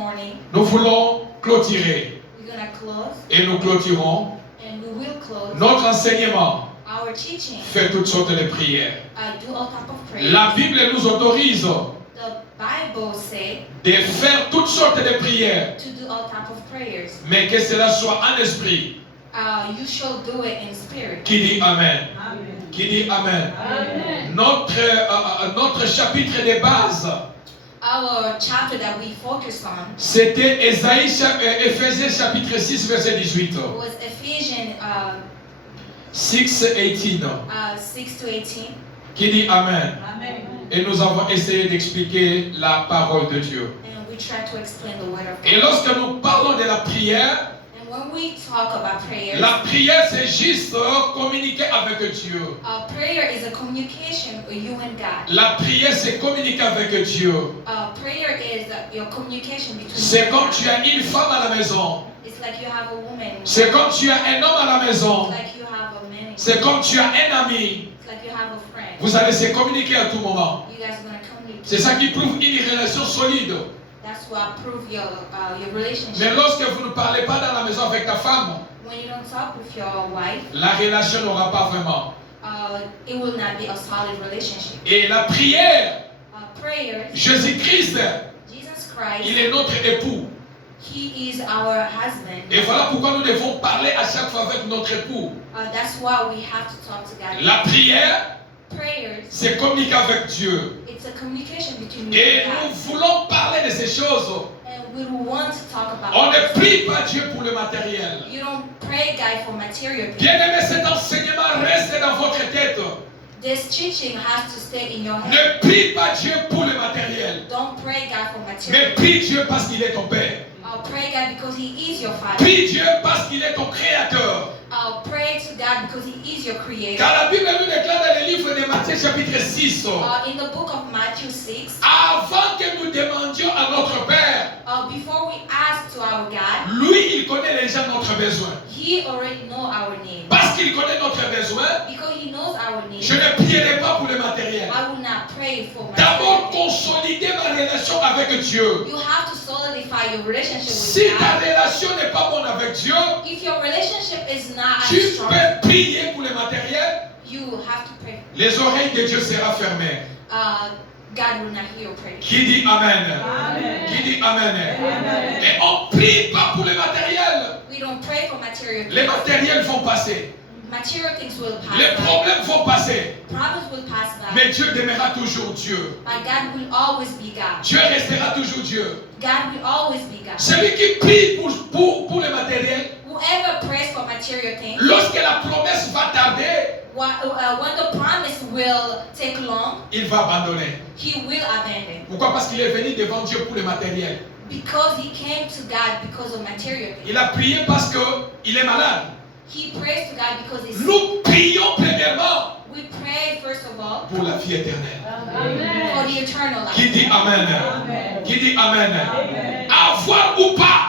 morning, nous voulons clôturer. we're going to close, Et nous clôturons. and we will close Notre enseignement our teaching. fait toutes sortes de prières. Do all type of prayers. La Bible nous autorise The Bible says de faire toutes sortes de prières, to do all type of prayers. mais que cela soit en esprit. You shall do it in spirit. Qui dit Amen? Amen. Qui dit Amen? Amen. Notre chapitre de base, Our chapter that we focus on c'était Éphésiens chapitre 6, verset 18. was Ephesians 6, 18. 6 to 18. Qui dit Amen? Amen. Et nous avons essayé d'expliquer la parole de Dieu. And we try to explain the word of God. Et lorsque nous parlons de la prière, And when we talk about prayers, la prière c'est juste communiquer avec Dieu. prayer is a communication with you and God. La prière c'est communiquer avec Dieu. Prayer is your communication between you C'est and comme God. tu as une femme à la maison. It's like you have a woman. C'est comme tu as un homme à la maison. It's like you have a man. C'est comme tu as un ami. It's like you have a friend. Vous allez se communiquer à tout moment. You guys are going to communicate. C'est ça qui prouve une relation solide. That's what prove your relationship. Mais lorsque vous ne parlez pas dans la maison avec ta femme, When you don't talk with your wife, la relation n'aura pas vraiment. it will not be a solid relationship. Et la prière, Prayers, Jésus-Christ, Jesus Christ, il est notre époux. He is our husband. Et voilà pourquoi nous devons parler à chaque fois avec notre époux. That's why we have to talk together. La prière, Prayers, c'est communiquer avec Dieu. it's a communication between you Et and nous God. voulons parler de ces choses. And we want to talk about On ne this. prie pas Dieu pour le matériel. You don't pray God for material things. Bien-aimé, cet enseignement reste dans votre tête. This teaching has to stay in your head. Ne prie pas Dieu pour le matériel. Don't pray God for Mais material. prie Dieu parce qu'il est ton Père. Pray God because He is your Father. Prie Dieu parce qu'il est ton Créateur. Pray to God because He is your Creator. Car la Bible nous déclare dans le livre de Matthieu chapitre 6, In the book of Matthew 6, avant que nous demandions à notre Père, before we ask to our God, lui, il connaît déjà notre besoin. He already know our need. Parce qu'il connaît notre besoin, Because He knows our need, je ne prierai pas pour le matériel. I will not pray for D'abord, material. consolider ma relation avec Dieu. You have to solidify your relationship Si with ta God. relation n'est pas bonne avec Dieu, If your relationship is not tu as strong, peux prier pour le matériel, you have to pray. les oreilles de Dieu seront fermées. God will not hear your prayer. Qui dit Amen? Amen. Qui dit Amen? Amen. Et on prie pas pour le matériel. We don't pray for material Les things. matériels vont passer. Material things will pass Les by. problèmes vont passer. Problems will pass by. Mais Dieu demeurera toujours Dieu. But God will always be God. Dieu restera toujours Dieu. God will always be God. Celui qui prie pour le matériel, Whoever prays for material things, lorsque la promesse va tarder, when the promise will take long, il va abandonner. he will abandon. Pourquoi? Parce qu'il est venu devant Dieu pour le matériel. Because he came to God because of material things. Il a prié parce qu'il est malade. He prays to God because he's sick. Nous prions premièrement We pray first of all pour la vie éternelle. for Amen. the eternal Qui life. dit Amen? Amen. Qui dit Amen? Amen. Avoir ou pas,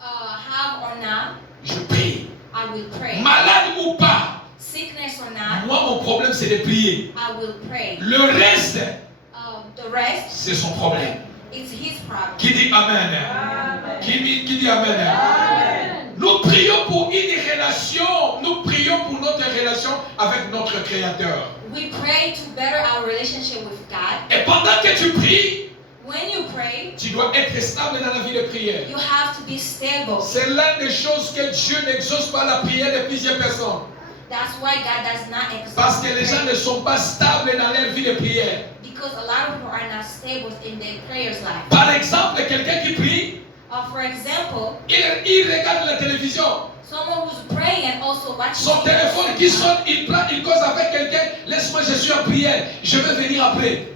Have or not, je prie. I will pray. Malade ou pas, Sickness or not, moi mon problème c'est de prier. I will pray. Le reste, The rest, c'est son problème. it's his problem. Qui dit Amen? Amen. Qui dit Amen? Amen. Nous prions pour une relation, nous prions pour notre relation avec notre Créateur. We pray to better our relationship with God. Et pendant que tu pries, When you pray, tu dois être stable dans la vie de prière. you have to be stable. C'est l'une des choses que Dieu n'exauce pas la prière de plusieurs personnes. That's why God does not exalt Parce que les gens ne sont pas stables dans leur vie de prière. because a lot of people are not stable in their prayers life. Par exemple, quelqu'un qui prie, For example, il regarde la télévision. someone who's praying and also watching Son téléphone qui sonne, il prend, il cause avec quelqu'un. Laisse-moi, je suis en prière. Je vais venir après.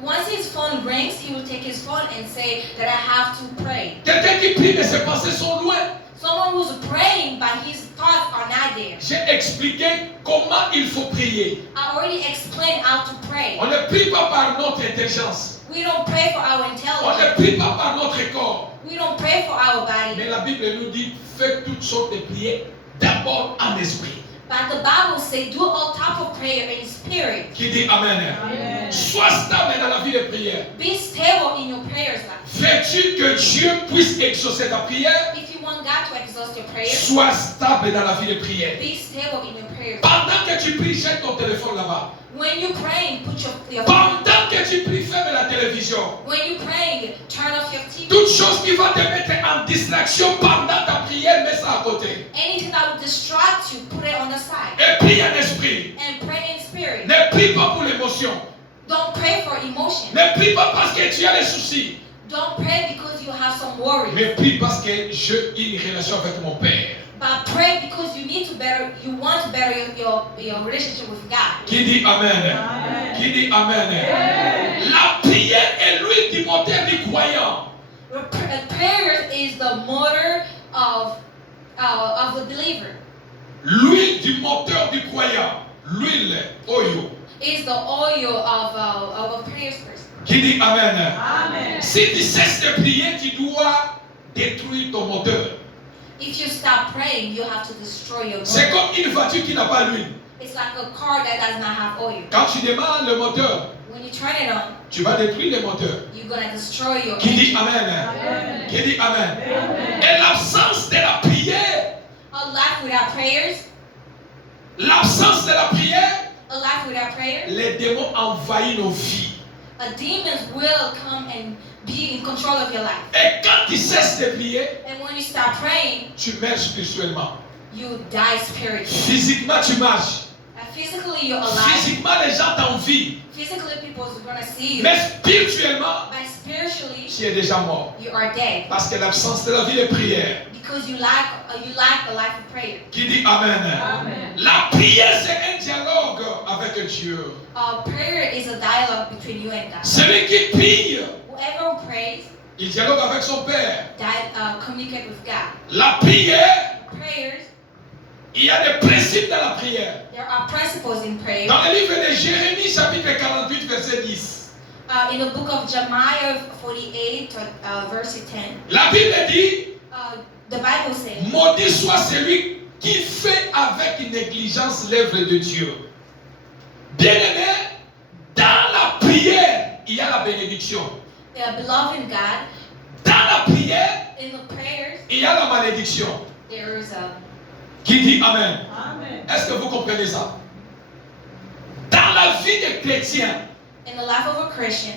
Once his phone rings, he will take his phone and say that I have to pray. Quelqu'un qui prie, mais ses pensées sont loin. Someone who's praying but his thoughts are not there. J'ai expliqué comment il faut prier. I already explained how to pray. On ne prie pas par notre intelligence. We don't pray for our On ne intelligence. prie pas par notre corps. We don't pray for our Mais body. la Bible nous dit, faites toutes sortes de prières d'abord en esprit. But the Bible says, do all type of prayer in spirit. Qui dit Amen? Amen. Sois stable dans la vie de prière. Be stable in your prayers life. Veux-tu que Dieu puisse exaucer ta prière? If you want God to exhaust your prayers, Sois stable dans la vie de prière. be stable in your prayers. Pendant que tu pries, jette ton téléphone là-bas. When you praying, put your phone. Pendant que tu pries, ferme la télévision. When you praying, turn off your TV. Toute chose qui va te mettre en distraction pendant ta prière, mets ça à côté. Anything that will distract you, put it on the side. Et prie en esprit. And pray in spirit. Ne prie pas pour l'émotion. Don't pray for emotion. Ne prie pas parce que tu as des soucis. Don't pray because you have some worries. Mais prie parce que j'ai une relation avec mon Père. But pray because you want to better your relationship with God. Qui dit Amen? Amen. Qui dit Amen? Amen. La prière est l'huile du moteur du croyant. Prayer is the motor of the believer. L'huile du moteur du croyant. L'huile, oyo. Is the oil of a prayer person. Qui dit Amen? Amen. Si tu cesses de prier, tu dois détruire ton moteur. If you stop praying, you have to destroy your C'est motor. comme une voiture qui n'a pas d'huile. It's like a car that does not have oil. Quand tu démarres le moteur, When you turn it on, tu vas détruire le moteur. you're gonna destroy your Qui dit engine. Amen? Amen. Qui dit Amen? Amen. Et l'absence de la prière, A life without prayers, l'absence de la prière, a life without prayer, les démons envahissent nos vies. a demons will come and be in control of your life. Et quand tu cesses de prier, And when you stop praying, tu meurs spirituellement. you die spiritually. Physiquement, tu marches. Physically, you're alive. Physiquement, les gens t'envient. Physically, people are gonna see you. Mais spirituellement, But spiritually, tu es déjà mort. you are dead Parce que l'absence de la vie de prière. because you lack the life of prayer. Qui dit Amen? Amen. La prière, c'est un dialogue avec Dieu. Prayer is a dialogue between you and God. Celui qui prie, Whoever prays, il dialogue avec son Père. communicate with God. La prière, Prayers, il y a des principes dans la prière. there are principles in prayer. Dans le livre de Jérémie, chapitre 48, verset 10, In the book of Jeremiah 48, verse 10, la Bible dit, the Bible says, maudit soit celui qui fait avec négligence l'œuvre de Dieu. Bien-aimé, dans la prière, il y a la bénédiction. beloved in God, Dans la prière, in the prayers, il y a la malédiction. there is a Qui dit Amen? Amen. Est-ce que vous comprenez ça? Dans la vie des chrétiens, in the life of a Christian.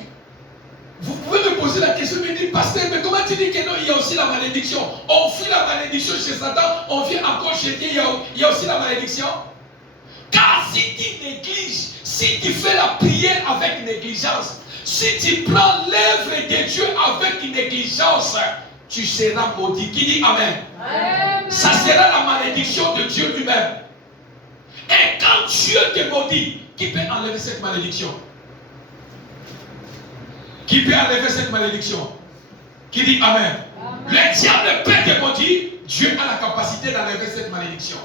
vous pouvez me poser la question, me dire, pasteur, mais comment tu dis que non, il y a aussi la malédiction? On fuit la malédiction chez Satan, on vient encore chez Dieu, il y a aussi la malédiction? Car si tu négliges, si tu fais la prière avec négligence, si tu prends l'œuvre de Dieu avec négligence, tu seras maudit. Qui dit Amen? Amen. Ça sera la malédiction de Dieu lui-même. Et quand Dieu te maudit, qui peut enlever cette malédiction? Qui peut enlever cette malédiction? Qui dit Amen? Le diable peut te maudire, Dieu a la capacité d'enlever cette malédiction.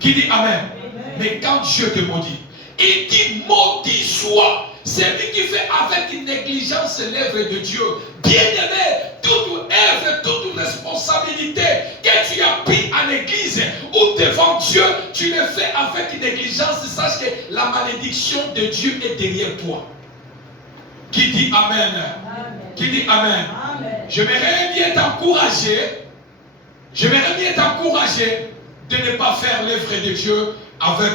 Qui dit Amen? Mais quand Dieu te maudit, il dit maudit soit celui qui fait avec négligence l'œuvre de Dieu. Bien-aimé, toute œuvre, toute responsabilité que tu as pris en église ou devant Dieu, tu le fais avec négligence. Sache que la malédiction de Dieu est derrière toi. Qui dit Amen? Amen. Qui dit Amen? Amen. J'aimerais bien t'encourager. J'aimerais bien t'encourager de ne pas faire l'œuvre de Dieu avec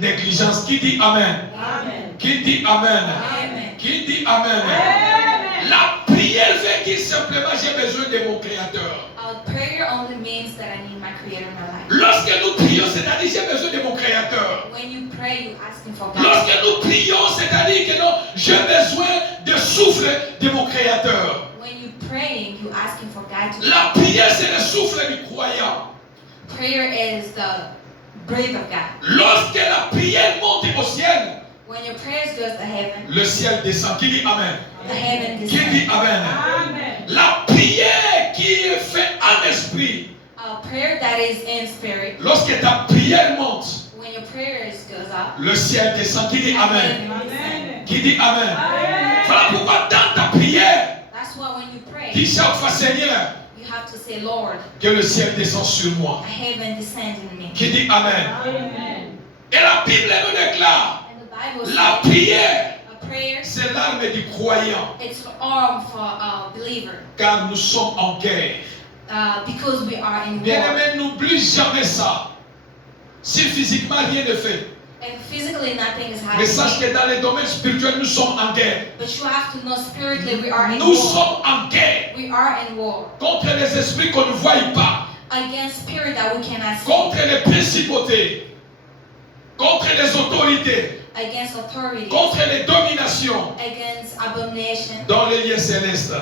négligence. Qui dit Amen? Amen. Qui dit Amen? Amen. Qui dit Amen? Amen. La prière veut dire simplement j'ai besoin de mon Créateur. Prayer only means that I need my Creator in my life. Lorsque nous prions, c'est-à-dire j'ai besoin de mon Créateur. When you pray, you asking for God. Lorsque nous prions, c'est-à-dire que non, j'ai besoin de souffle de mon Créateur. When you praying, you asking for God to. La prière, c'est le souffle du croyant. Prayer is the breath of God. Lorsque la prière monte au ciel, When your prayers goes to heaven, le ciel descend. Qui dit Amen? the heaven Qui dit descends. Amen? Amen. La prière qui est faite en esprit, A prayer that is in spirit. lorsque ta prière monte, When your prayers goes up, le ciel descend. Qui dit Amen? heaven descends. Amen. Qui dit Amen? Amen. Voilà pourquoi dans ta prière, That's why when you pray, dis chaque fois Seigneur, you have to say, Lord, que le ciel descend sur moi. heaven descend in me. Qui dit Amen. Amen. Et la Bible nous déclare, And the Bible la says prière, a prayer, c'est l'arme du croyant, it's an arm for a believer. car nous sommes en guerre. Because we are in war. Bien-aimé, n'oublie jamais ça. Si physiquement rien ne fait, And physically nothing is mais sache happening. que dans les domaines spirituels, nous sommes en guerre. But you have to know spiritually we are in Nous war. sommes en guerre We are in war. contre les esprits qu'on ne voit pas, Against spirit that we cannot see. contre les principautés, contre les autorités, Against authority. contre les dominations Against abomination. dans les lieux célestes.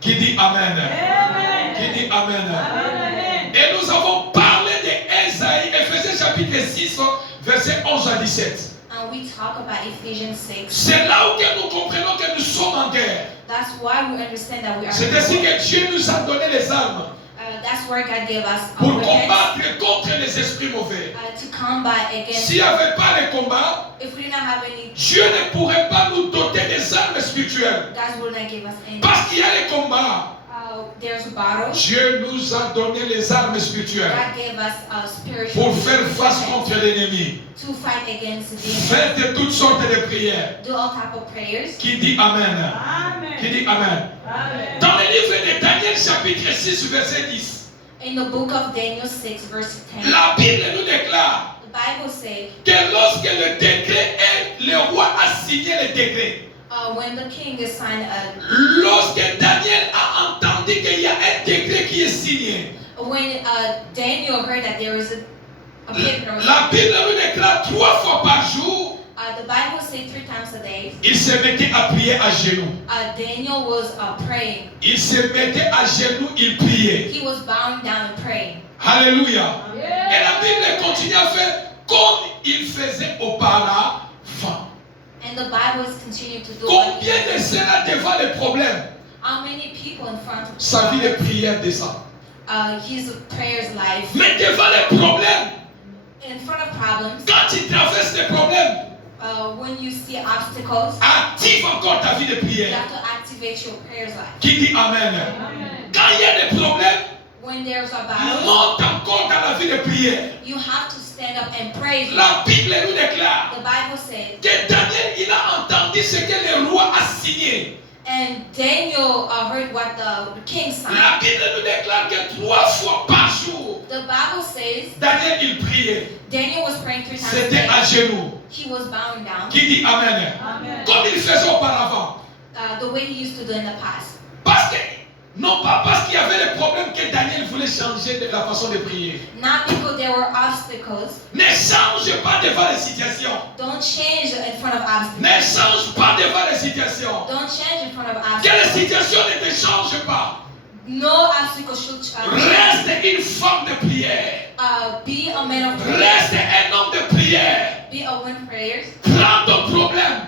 Qui dit Amen? Amen. Qui dit Amen? Amen. Et nous avons parlé d'Ésaïe, Éphésiens chapitre 6, versets 11 à 17. And we talk about Ephesians 6. C'est là où que nous comprenons que nous sommes en guerre. That's why we understand that we are C'est in ainsi war. que Dieu nous a donné les armes That's where God gave us pour our weapons combattre contre les esprits mauvais. to combat against. S'il n'y avait pas de combat, If we did not have any, Dieu ne pourrait pas nous doter des armes spirituelles. God will not give us any. Parce qu'il y a les combats. There's a battle. Dieu nous a donné les armes spirituelles God gave us a spiritual pour faire face weapons contre l'ennemi. to fight against the demons. Faites toutes sortes de prières. Do all type of prayers. Qui dit Amen? Qui Amen. dit Amen? Amen. Dans le livre de Daniel chapitre 6 verset 10, In the book of Daniel 6 verse 10, la Bible nous déclare the Bible says que lorsque le décret est, le roi a signé le décret. when the king is signed Lorsque Daniel a entendu qu'il y a un décret qui est signé, when Daniel heard that there is a paper, la Bible nous déclare 3 fois par jour, the Bible says 3 times a day. il se mettait à prier à genoux. Daniel was praying. Il se mettait à genoux, il priait. He was bowing down and praying. Alléluia. Et la Yeah. Bible continue à faire comme il faisait auparavant. And the Bible is continuing to do what Combien he de did. cela devant les problèmes, How many people in front of sa vie de God, prière descend. his prayers life, Mais devant les problèmes, in front of problems, quand tu traverses les problèmes, when you see obstacles, active encore ta vie de you prière. have to activate your prayers life. Qui dit Amen? Amen. Quand il y a des problèmes, When there's a battle, monte encore dans la vie de prière. you have to stand up and praise. La Bible nous déclare The Bible says, que Daniel, il a entendu ce que le roi a signé. and Daniel heard what the king signed. La Bible nous déclare que 3 fois par jour, The Bible says Daniel, il priait. Daniel was praying 3 times a C'était à day. genoux. He was bowing down, Qui dit Amen? Amen. Comme il faisait auparavant. the way he used to do in the past. Parce que, non pas parce qu'il y avait des problèmes que Daniel voulait changer de la façon de prier. Not because there were obstacles. Ne change pas devant les situations. Don't change in front of obstacles. Ne change pas devant les situations. Don't change in front of Que les obstacles. situations ne te changent pas. No obstacle should Reste une femme de prière. be a man of prayer. Reste un homme de prière. Be a one prayers. Prends ton problème.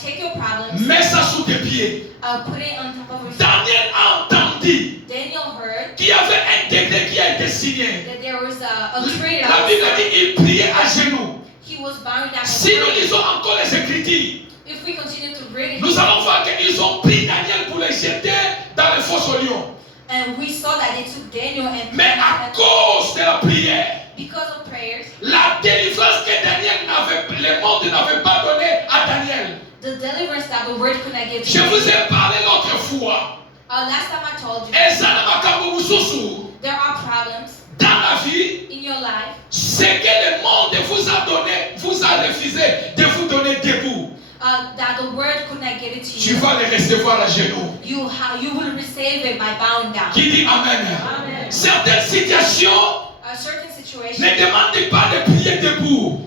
Take your problems. Mets ça sous tes pieds. Put it on top of your feet. Daniel a entendu Daniel heard qu'il y avait un décret qui a été signé. that there was a treaty that La was Bible signed. dit il priait à genoux. He was bowing down and Si nous praying. lisons encore les Écritures, If we continue to read it, nous allons voir qu'ils ont pris Daniel pour le jeter dans le fosse au lion. and we saw that they took Daniel and Mais à cause de la prière, because of prayers, la délivrance que Daniel n'avait, le monde n'avait pas donnée à Daniel. the deliverance that the word could not give to Je vous you. ai parlé l'autre fois. Last time I told you, Ezana makambo mususu. there are problems Dans la vie, in your life ce que le monde vous a donné, vous a refusé de vous donner debout. that the word could not give it to Tu you. vas les recevoir à genoux. You will receive it by bowing down. Qui dit Amen? Amen. Certaines situations A certain situation ne demandent pas de prier debout.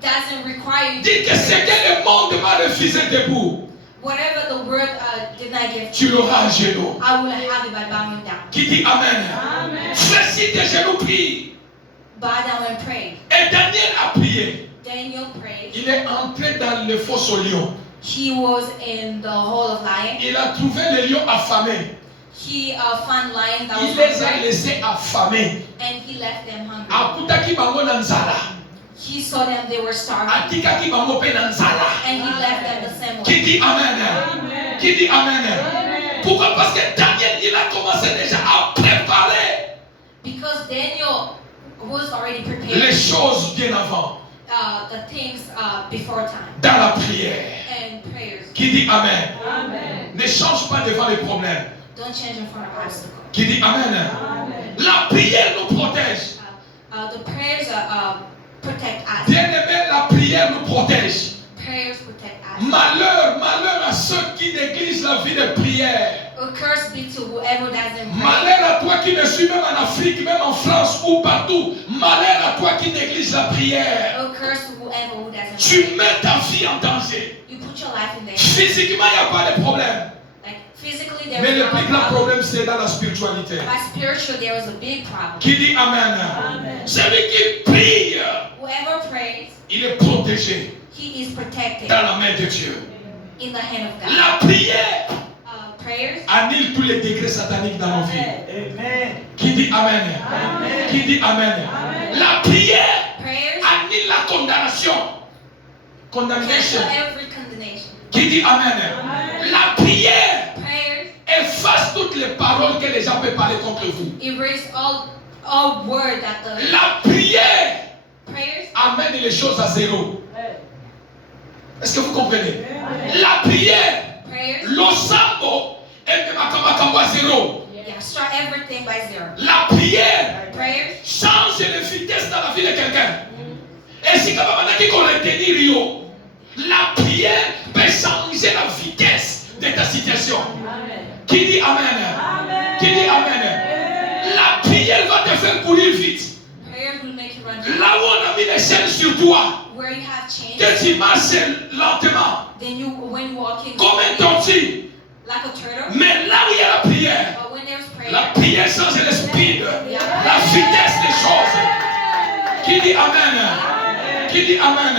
doesn't require you Dis que ce to que le monde m'a refusé debout, whatever the word did not give to tu you, l'auras à genoux. I will have it by bowing down. Qui dit Amen? Amen. Frère, si tes genoux prient, Bow down and pray. et Daniel a prié, Daniel prayed. il est entré dans le fosse au lion. He was in the hole of lion. Il a trouvé les lions affamés. He found lions that Il was les a hungry, laissés affamés. and he left them hungry. Akutaki bango na nzala. He saw them, they were starving, Atikaki bango pe na nzala. and he left them the same way. Qui dit Amen? Amen. Qui dit Amen? Amen. Pourquoi? Parce que Daniel, il a commencé déjà à was already les prepared. choses bien avant, The things before time dans la prière. and prayers. Qui dit Amen? Amen. Ne change pas devant les problèmes. Don't change in front of obstacles. Qui dit Amen? Amen. La prière nous protège. The prayers protect us. Bien-aimé, la prière nous protège. Prayers protect us. Malheur, malheur à ceux qui négligent la vie de prière. A curse be to whoever doesn't pray. Malheur à toi qui me suis même en Afrique, même en France ou partout. Malheur à toi qui néglige la prière. A curse to whoever who doesn't Tu pray. mets ta vie en danger. You put your life in danger. Physiquement, il n'y a pas de problème. Like physically there Mais is le no plus grand problem. problème, c'est dans la spiritualité. But spiritually there is a big problem. Qui dit Amen? Amen. Celui qui prie, Whoever prays, il est protégé he is protected dans la main de Dieu. in the hand of God. La prière Prayers annule tous les degrés sataniques dans nos vies. Amen. Qui dit Amen? Amen. Qui dit Amen? Amen. La prière prayers annule la condamnation. Condemnation. cancel every condemnation. Qui dit Amen? Amen. La prière Prayers efface toutes les paroles que les gens peuvent parler contre vous. erase all word that the La prière prayers amène les choses à zéro. Est-ce que vous comprenez? Amen. La prière, prayers l'osambo, et à zéro. yeah start everything by zero. La prière Prayers change de vitesse dans la vie de quelqu'un. Et si quand même qui qu'on retenir Rio, la prière peut changer la vitesse de ta situation. Amen. Qui dit Amen? Amen. Qui dit Amen? La prière va te faire courir vite. prayers will make you run Là où on a mis les chaînes sur toi, where you have change. que tu marches lentement, Then you when you walk in comme un tortue. like a turtle. Mais là où il y a la prière, But when there's prayer, la prière change le speed, la vitesse des choses. Qui dit Amen? Qui dit Amen?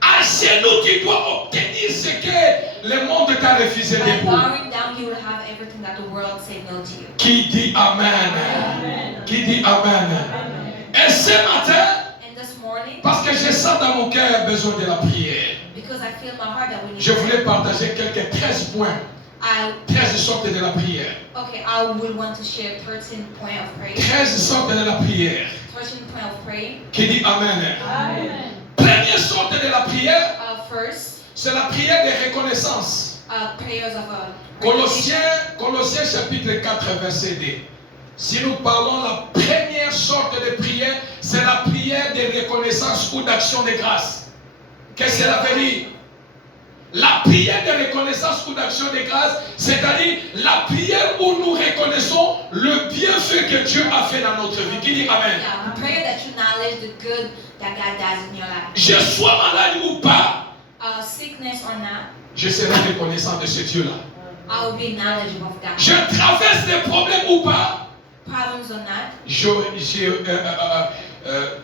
À chez nous, tu dois obtenir ce que le monde t'a refusé by de vous. bowing down, you will have everything that the world said no to you. Qui dit Amen? Qui dit Amen? Et ce matin, And this morning, parce que je sens dans mon cœur besoin de la prière, because I feel in my heart that we need je voulais prayer, partager quelques 13 points, I 13 sortes de la prière. will want to share 13 points of prayer. 13 sortes de la prière. 13 points of prayer. Qui dit Amen? Amen. Première sorte de la prière, First, c'est la prière de reconnaissance. prayers of Colossiens chapitre 4 verset 2. Si nous parlons la première sorte de prière, c'est la prière de reconnaissance ou d'action de grâce. Qu'est-ce que cela veut dire? La prière de reconnaissance ou d'action de grâce, c'est-à-dire la prière où nous reconnaissons le bienfait que Dieu a fait dans notre vie. Qui dit Amen? Yeah, a prayer that you acknowledge the good that God does in your life. Je sois malade ou pas, Sickness or not, je serai reconnaissant de ce Dieu-là. I will be knowledgeable of God. Je traverse des problèmes ou pas, Problems or not,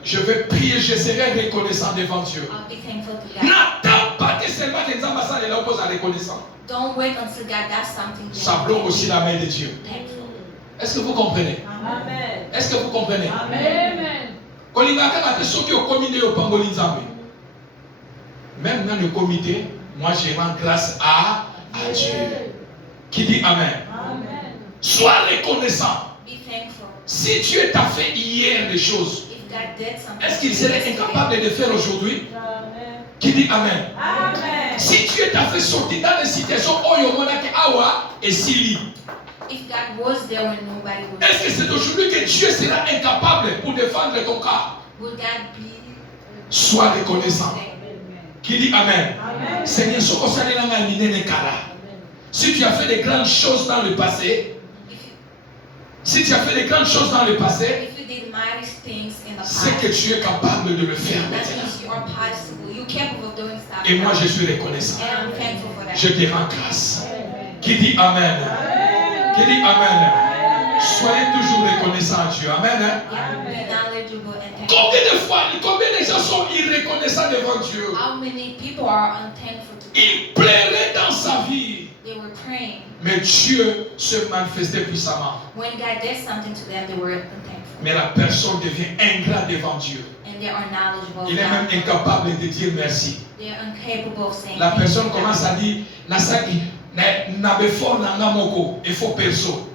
je vais prier, je serai reconnaissant devant Dieu. I'll be thankful to God. N'attends pas que seulement que Nzamba ça les oppose à reconnaissant. Don't wait until God does something. then Ça bloque aussi la main de Dieu. thankful. Est-ce que vous comprenez? Amen. Est-ce que vous comprenez? Amen. Kolinga kaka ceux qui ont commis au pangoli Nzambe. Même dans le comité, moi je rends grâce à Dieu. Qui dit Amen? Amen. Sois reconnaissant. Be thankful. Si Dieu t'a fait hier des choses, If God did something, est-ce qu'il serait incapable de le faire aujourd'hui? Amen. Qui dit Amen? Amen. Si Dieu t'a fait sortir dans des situations où il y a awa et sili, If God was there when nobody was, est-ce que c'est aujourd'hui que Dieu sera incapable pour défendre ton cas? would God be? Sois reconnaissant. Qui dit Amen? Amen. Seigneur, si tu as fait des grandes choses dans le passé, si tu as fait des grandes choses dans le passé, If you did mighty things in the c'est que past, tu es capable de le faire that maintenant. means you are possible. You're capable of doing stuff. Et moi, je suis reconnaissant. And I'm thankful for that. Je te rends grâce. Qui dit Amen? Qui dit Amen? Soyez toujours reconnaissants à Dieu. Amen. Yeah, be knowledgeable and thankful. Combien de gens sont irreconnaissants devant Dieu? How many people are unthankful to God? Il plairait dans sa vie, They were praying. mais Dieu se manifestait puissamment. When God did something to them, they were unthankful. Mais la personne devient ingrat devant Dieu. And they are knowledgeable of Il est même God. incapable de dire merci. They are incapable of saying La thank personne you to God. commence à dire, Nasaki, n'abe fort nanga moko, il faut perso.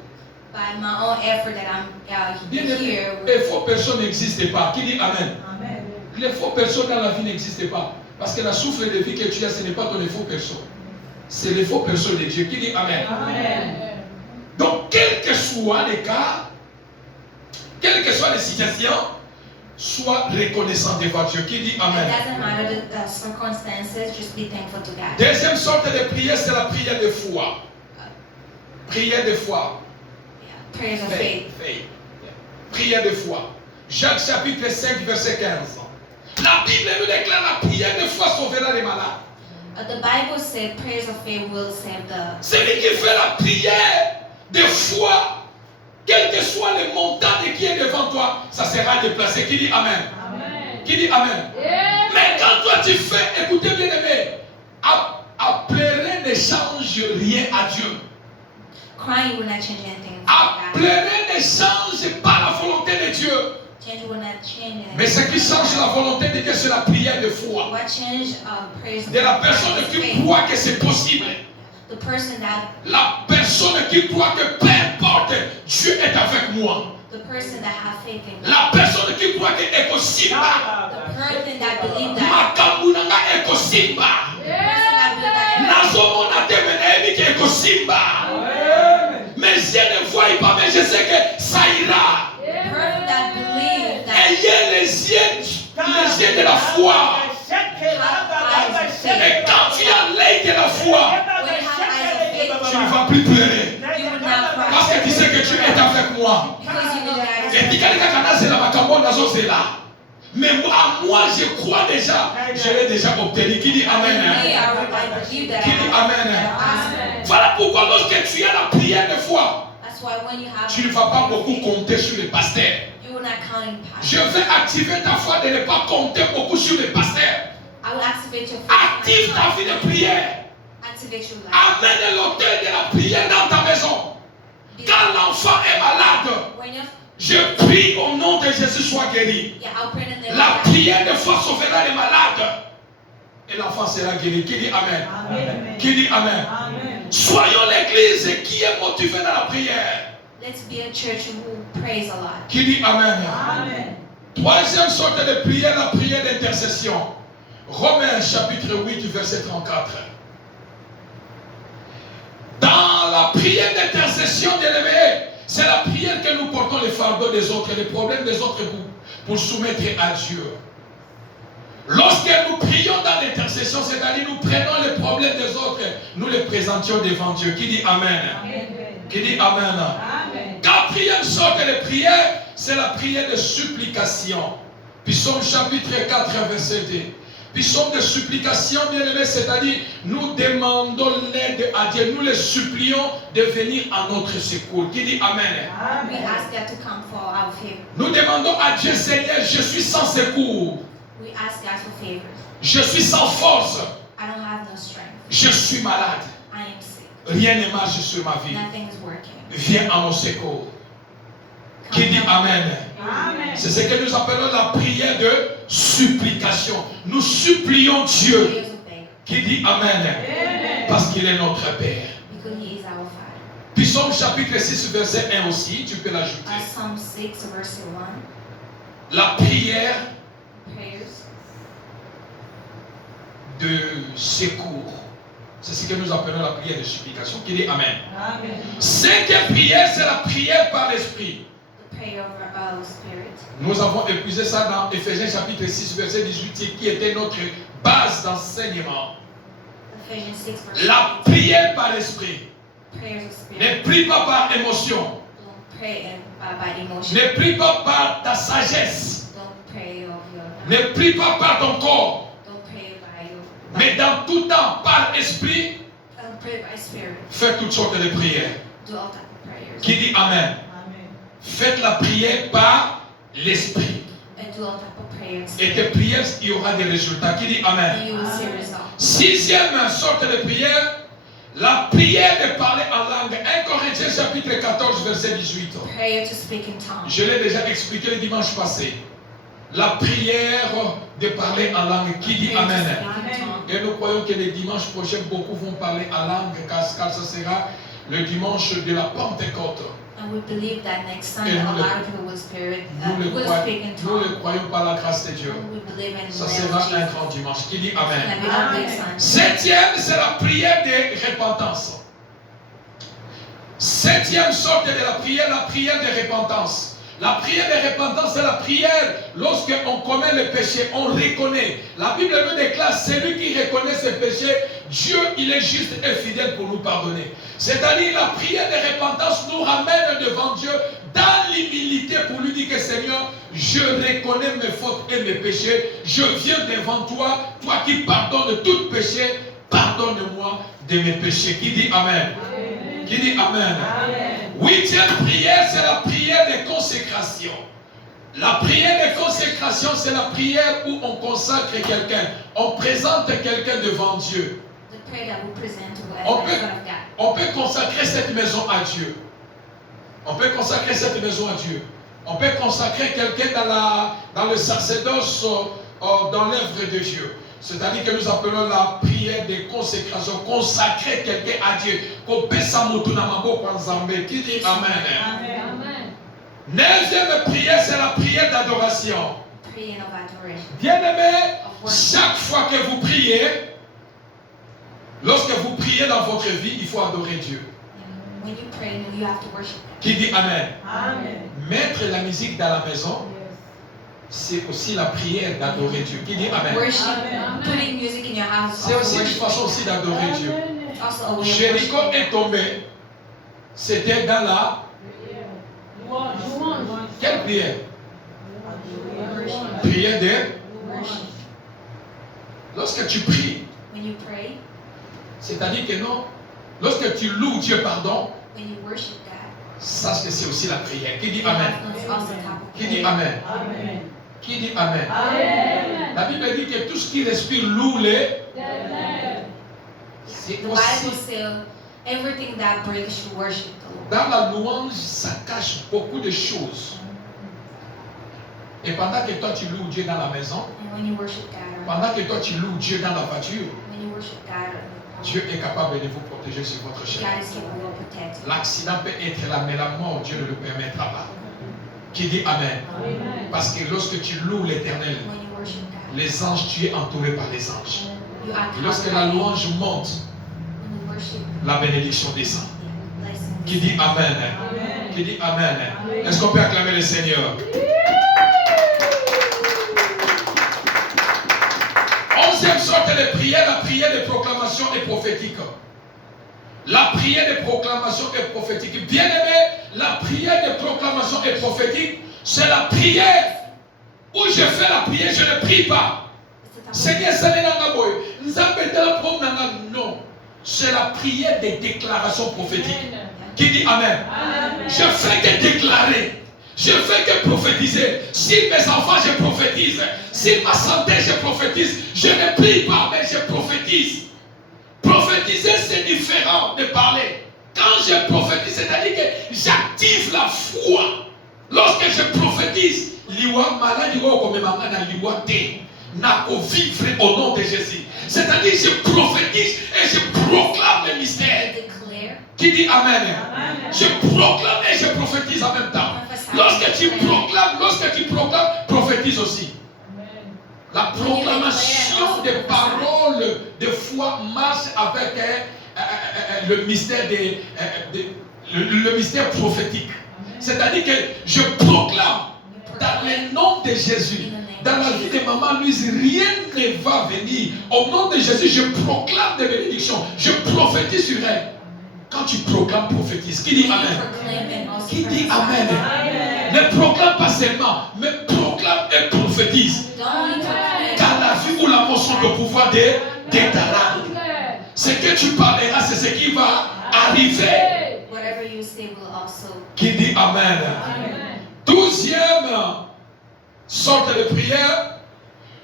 by my own effort that I'm Bien aimé, here. les fausses personnes n'existent pas. Qui dit Amen? Amen. Les fausses personnes dans la vie n'existent pas. Parce que la souffle de vie que tu as, ce n'est pas ton faux personne. C'est les faux personnes de Dieu. Qui dit Amen? Amen. Donc, quel que soit les cas, quelles que soient les situations, sois reconnaissant devant Dieu. Qui dit It Amen? doesn't matter the circumstances, just be thankful to God. Deuxième sorte de prière, c'est la prière de foi. Prière de foi. Yeah. Prayers of faith. Faith. Prière de foi. Jacques chapitre 5, verset 15. La Bible nous déclare la prière de foi sauvera les malades. The Bible said prayers of faith will save the. Celui qui fait la prière de foi, quel que soit le montant qui est devant toi, ça sera déplacé. Qui dit Amen? Amen. Qui dit Amen? Amen. Mais quand toi tu fais, écoutez bien aimé, pleurer ne change rien à Dieu. Crying will not change anything. to God. Pleurer ne change pas la volonté de Dieu. Change will not change anything. Mais ce qui change la volonté de Dieu, c'est la prière de foi. What change prayers of De la faith personne is qui faith. croit que c'est possible. The person that La personne qui croit que peu importe, Dieu est avec moi. the person that have faith in God. La personne qui croit que est possible. The person that believe that. Makambu nanga eko simba. The person that believe that. Nazomona te menebi ke eko simba. Mes yeux ne voient pas, mais je sais que ça ira. The person that believe that. Ayez les yeux de la foi. Et quand tu as l'œil de la foi, When you have eyes of faith, tu ne vas plus pleurer. you will not cry. Parce que tu sais que Dieu est avec moi. Because you know God Et is tu sais que la makambo nazo c'est là. Mais moi, je crois déjà, je l'ai déjà obtenu. Qui dit Amen? me. I believe that. Qui dit Amen? Amen. Voilà pourquoi lorsque tu as la prière de foi, That's why when you have. tu ne vas pas beaucoup compter sur les pasteurs. You will not count in past. Je vais activer ta foi de ne pas compter beaucoup sur les pasteurs. I will activate your faith. Active ta vie de prière. Activate your life. Amène l'autel de la prière dans ta maison. Quand l'enfant est malade, When you're, je prie au nom de Jésus soit guéri. yeah, I'll pray in the La prière de foi sauvera les malades. Et l'enfant sera guéri. Qui dit Amen? Amen. Qui dit Amen? Amen. Soyons l'église qui est motivée dans la prière. Let's be a church who prays a lot. Qui dit Amen? Amen. Troisième sorte de prière, la prière d'intercession. Romains chapitre 8, verset 34. Dans la prière d'intercession, bien-aimés, c'est la prière que nous portons les fardeaux des autres, les problèmes des autres pour soumettre à Dieu. Lorsque nous prions dans l'intercession, c'est-à-dire nous prenons les problèmes des autres, nous les présentions devant Dieu. Qui dit Amen? Amen. Qui dit Amen? Amen. Quatrième sorte de prière, c'est la prière de supplication. Psaume chapitre 4, verset 2. Psaume de supplication, bien-aimé, c'est-à-dire nous demandons l'aide à Dieu, nous les supplions de venir à notre secours. Qui dit Amen? We Amen. ask God to come for our favor. Nous demandons à Dieu, Seigneur, je suis sans secours, We ask God for favors. je suis sans force, I don't have no strength. je suis malade, I am sick. rien ne marche sur ma vie. Nothing is working. Viens à mon secours. Qui Come dit help. Amen? Amen. C'est ce que nous appelons la prière de supplication. Nous supplions Dieu. Prayers of faith. Qui dit Amen? Amen. Parce qu'il est notre Père. Because He is our Father. Psaume chapitre 6, verset 1 aussi, tu peux l'ajouter. Psalm 6, verse 1. La prière Prayers de secours. C'est ce que nous appelons la prière de supplication. Qui dit Amen? Amen. Cinquième prière, c'est la prière par l'Esprit. the prayer of Spirit. Nous avons épuisé ça dans Éphésiens chapitre 6, verset 18, qui était notre base d'enseignement. Ephesians 6, verse La 18. prière par l'Esprit. Prayers of Spirit. Ne prie pas par émotion. Don't pray by emotion. Ne prie pas par ta sagesse. Don't pray of your Ne prie pas par ton corps. Don't pray by your Mais dans tout temps, par esprit, pray by Spirit. faites toutes sortes de prières. Do all type of prayers. Qui dit Amen? Amen. Faites la prière par l'esprit. And do all type of prayers. Et tes prières, il y aura des résultats. Qui dit Amen? And you will see results. Sixième sorte de prière, la prière de parler en langue. 1 Corinthiens chapitre 14, verset 18. Prayer to speak in tongues. Je l'ai déjà expliqué le dimanche passé. La prière de parler en langue. Qui dit Prayer to Amen? speak in Amen. tongues. Et nous croyons que le dimanche prochain, beaucoup vont parler en langue, car ce sera le dimanche de la Pentecôte. And we we believe that next Et Sunday a nous le- lot of people will Nous will speak in nous le tongues. croyons par la grâce de Dieu. We believe in the Ça name sera of un Jesus. grand dimanche. Qui dit And Amen. we have big Amen. Sunday. Septième, c'est la prière de repentance. Septième sorte de la prière de repentance. La prière de repentance, c'est la prière lorsqu'on commet le péché, on reconnaît. La Bible nous déclare, celui qui reconnaît ses péchés, Dieu, il est juste et fidèle pour nous pardonner. C'est-à-dire, la prière de repentance nous ramène devant Dieu dans l'humilité pour lui dire que Seigneur, je reconnais mes fautes et mes péchés. Je viens devant toi, toi qui pardonnes tout péché, pardonne-moi de mes péchés. Qui dit Amen? Amen. Qui dit Amen? Amen. Huitième prière, c'est la prière de consécration. La prière de consécration, c'est la prière où on consacre quelqu'un. On présente quelqu'un devant Dieu. The prayer that we present to God On in peut, front of God. on peut consacrer cette maison à Dieu. On peut consacrer cette maison à Dieu. On peut consacrer quelqu'un dans le sacerdoce, dans l'œuvre de Dieu. C'est-à-dire que nous appelons la prière de consécration. Consacrer quelqu'un à Dieu. Qui dit Amen. Amen. Neuvième prière, c'est la prière d'adoration. Prayer of adoration. Bien-aimés, Of worship. chaque fois que vous priez, lorsque vous priez dans votre vie, il faut adorer Dieu. And when you pray, you have to worship God. Qui dit Amen. Amen. Mettre la musique dans la maison, c'est aussi la prière d'adorer Dieu. Qui dit Amen. Worship, Amen. putting music in your house is C'est also aussi une worship. façon aussi d'adorer Dieu. It's also a way of Jéricho worshiping. est tombé. C'était dans la... Quelle prière? Prière de... Worship. Lorsque tu pries, When you pray, c'est-à-dire que non, lorsque tu loues Dieu, pardon, when you worship God, sache que c'est aussi la prière. Qui dit you Amen? have to also top of Qui dit prayer. Amen? Amen. Qui dit Amen? Amen. La Bible dit que tout ce qui respire loue-les. C'est The Bible aussi says everything that breathes should worship the Lord. dans la louange, ça cache beaucoup de choses. Et pendant que toi tu loues Dieu dans la maison, And when you worship God, or pendant que toi tu loues Dieu dans la voiture, when you worship God, or Dieu est capable de vous protéger sur votre chemin. God is capable of protecting. L'accident peut être là, mais la mort, Dieu ne le permettra pas. Qui dit Amen? Amen. Parce que lorsque tu loues l'Éternel, When you worship God, les anges, tu es entouré par les anges. you are Et lorsque covered la by louange monte, when you worship, la bénédiction descend. blessings. Qui dit Amen? Amen. Qui dit Amen? Amen. Est-ce qu'on peut acclamer le Seigneur? 11e sorte de prière, la prière de proclamation et prophétique. La prière de proclamation et prophétique. Bien aimé, la prière de proclamation et prophétique, c'est la prière où je fais la prière, je ne prie pas. Seigneur, non. C'est la prière des déclarations prophétiques. Qui dit Amen? Amen. Je fais que déclarer. Je fais que prophétiser. Si mes enfants, je prophétise. Si ma santé, je prophétise. Je ne prie pas, mais je prophétise. Prophétiser, c'est différent de parler. Quand je prophétise, c'est-à-dire que j'active la foi. Lorsque je prophétise, liwa maladi wa komemanga na liwa te. Nako vivre au nom de Jésus. C'est-à-dire je prophétise et je proclame le mystère. Declare, Qui dit Amen? Amen. Je proclame et je prophétise en même temps. Lorsque tu proclames, prophétise aussi. La proclamation des paroles de foi marche avec le mystère le mystère prophétique. C'est-à-dire que je proclame dans le nom de Jésus. Dans la vie de maman Louise, rien ne va venir. Au nom de Jésus, je proclame des bénédictions. Je prophétise sur elle. Quand tu proclames, prophétise. Qui dit when you Amen? proclaim and also Qui dit prophesy. Amen? Amen. Ne proclame pas seulement, mais proclame et prophétise. Don't only proclaim. Car la vie ou la motion de pouvoir de ta langue. Ce que tu parleras, c'est ce qui va arriver. Whatever you say will also. Qui dit Amen? Amen. 12e sorte de prière,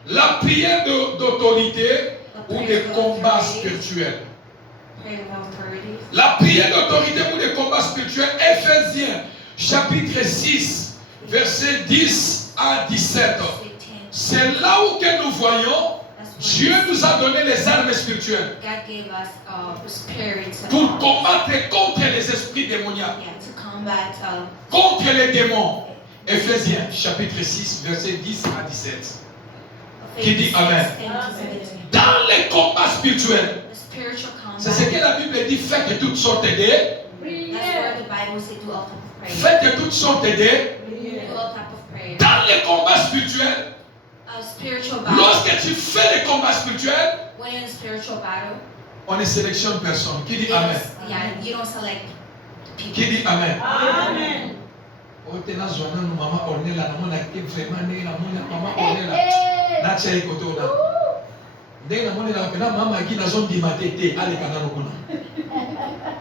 la prière d'autorité ou de combat spirituel. Prayer of authority. La prière d'autorité ou de combat spirituel, Éphésiens chapitre 6, versets 10 à 17. C'est là où que nous voyons, Dieu nous a donné les armes spirituelles God gave us spirit pour combattre contre les esprits démoniaques. to combat combat contre les démons. Éphésiens chapitre 6, verset 10 à 17. Qui dit Amen. 10 to 17. Dans les combats spirituels, The spiritual combat. c'est ce que la Bible dit, faites de toutes sortes de That's where the Bible says do all type of prayer. faites de toutes sortes de Do all type of prayer. dans les combats spirituels. A spiritual battle. Lorsque tu fais les combats spirituels, When you're in a spiritual battle, on ne sélectionne personne. Qui dit you Amen? don't- yeah, you don't select Qui people. dit Amen? Amen. Oh, t'es là, Zoana, nous, maman, on est là, on a été vraiment né, là, maman, on est là. Là, tu es écouté, là. Dès que on est là, maman, qui n'a jamais dit ma tête, allez, canal,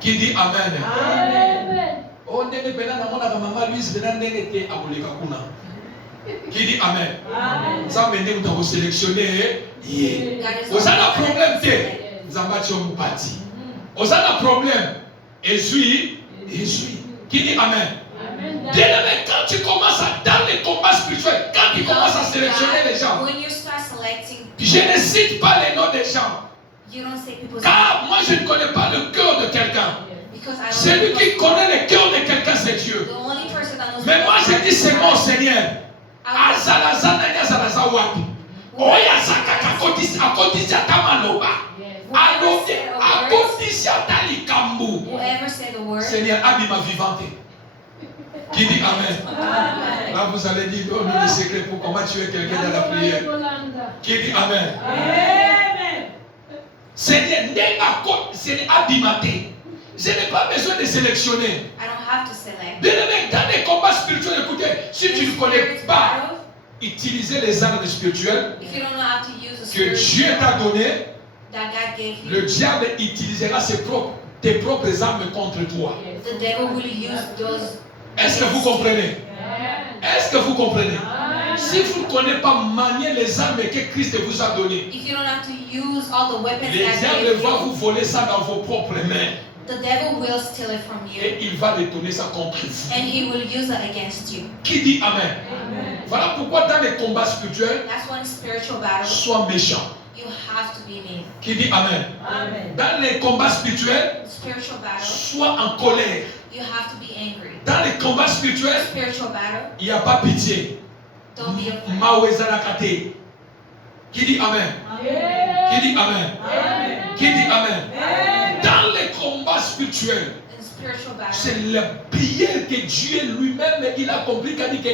qui dit Amen? Amen. Oh, ndenge pena na mona maman Louise pena ndenge te aboleka kuna. Qui dit Amen? Amen. Ça m'a dit vous sélectionner. Yeah. God is Vous avez un all problème that. te. Vous avez un parti. Vous avez un problème. Et suis. Qui dit Amen? Amen. Bien-aimé, quand tu commences dans les combats spirituels, quand tu commences à sélectionner les gens, When you start selecting je people, ne cite pas les noms des gens. you don't say people's Car moi je ne connais pas le cœur de quelqu'un. because I don't Celui know qui people's- connaît le cœur de quelqu'un, c'est Dieu. The only person that knows Mais moi je dis seulement au Seigneur. I Azalaza nani azalaza wapi? Oya zakaka akotisi ata maloba. Akotisi ata likambu. whoever said the word, Seigneur, abima vivante. Qui dit Amen? Amen. Là vous allez dire, donne-nous le secret pour comment tuer quelqu'un dans la prière. Qui dit Amen? Amen. Seigneur, c'est abimate. Je n'ai pas besoin de sélectionner. I don't have to select. Bien aimé, dans les combats spirituels, écoutez, si tu ne connais pas utiliser les armes spirituelles If you don't know how to use the que spirit Dieu t'a donné, that God gave you, le diable utilisera tes propres armes contre toi. the devil will use those. Est-ce que vous comprenez? Est-ce que vous comprenez? Amen. Si vous ne connaissez pas manier les armes que Christ vous a données, If you don't have to use all the weapons le that diable gave va you, vous voler ça dans vos propres mains the devil will steal it from you, et il va retourner ça contre vous. and he will use it against you. Qui dit Amen? Amen. Voilà pourquoi dans les combats spirituels, That's one spiritual battle. sois méchant. You have to be mean. Qui dit Amen? Amen. Dans les combats spirituels, Spiritual battle. sois en colère. You have to be angry. Dans les combats spirituels, Spiritual battle. il n'y a pas pitié. Don't be afraid. Mawezanakate. Qui dit Amen? Qui dit Amen? Amen. Qui dit Amen? Amen. Dans les combats spirituels, In spiritual battle, c'est la prière que Dieu lui-même il a compris qu'il a dit que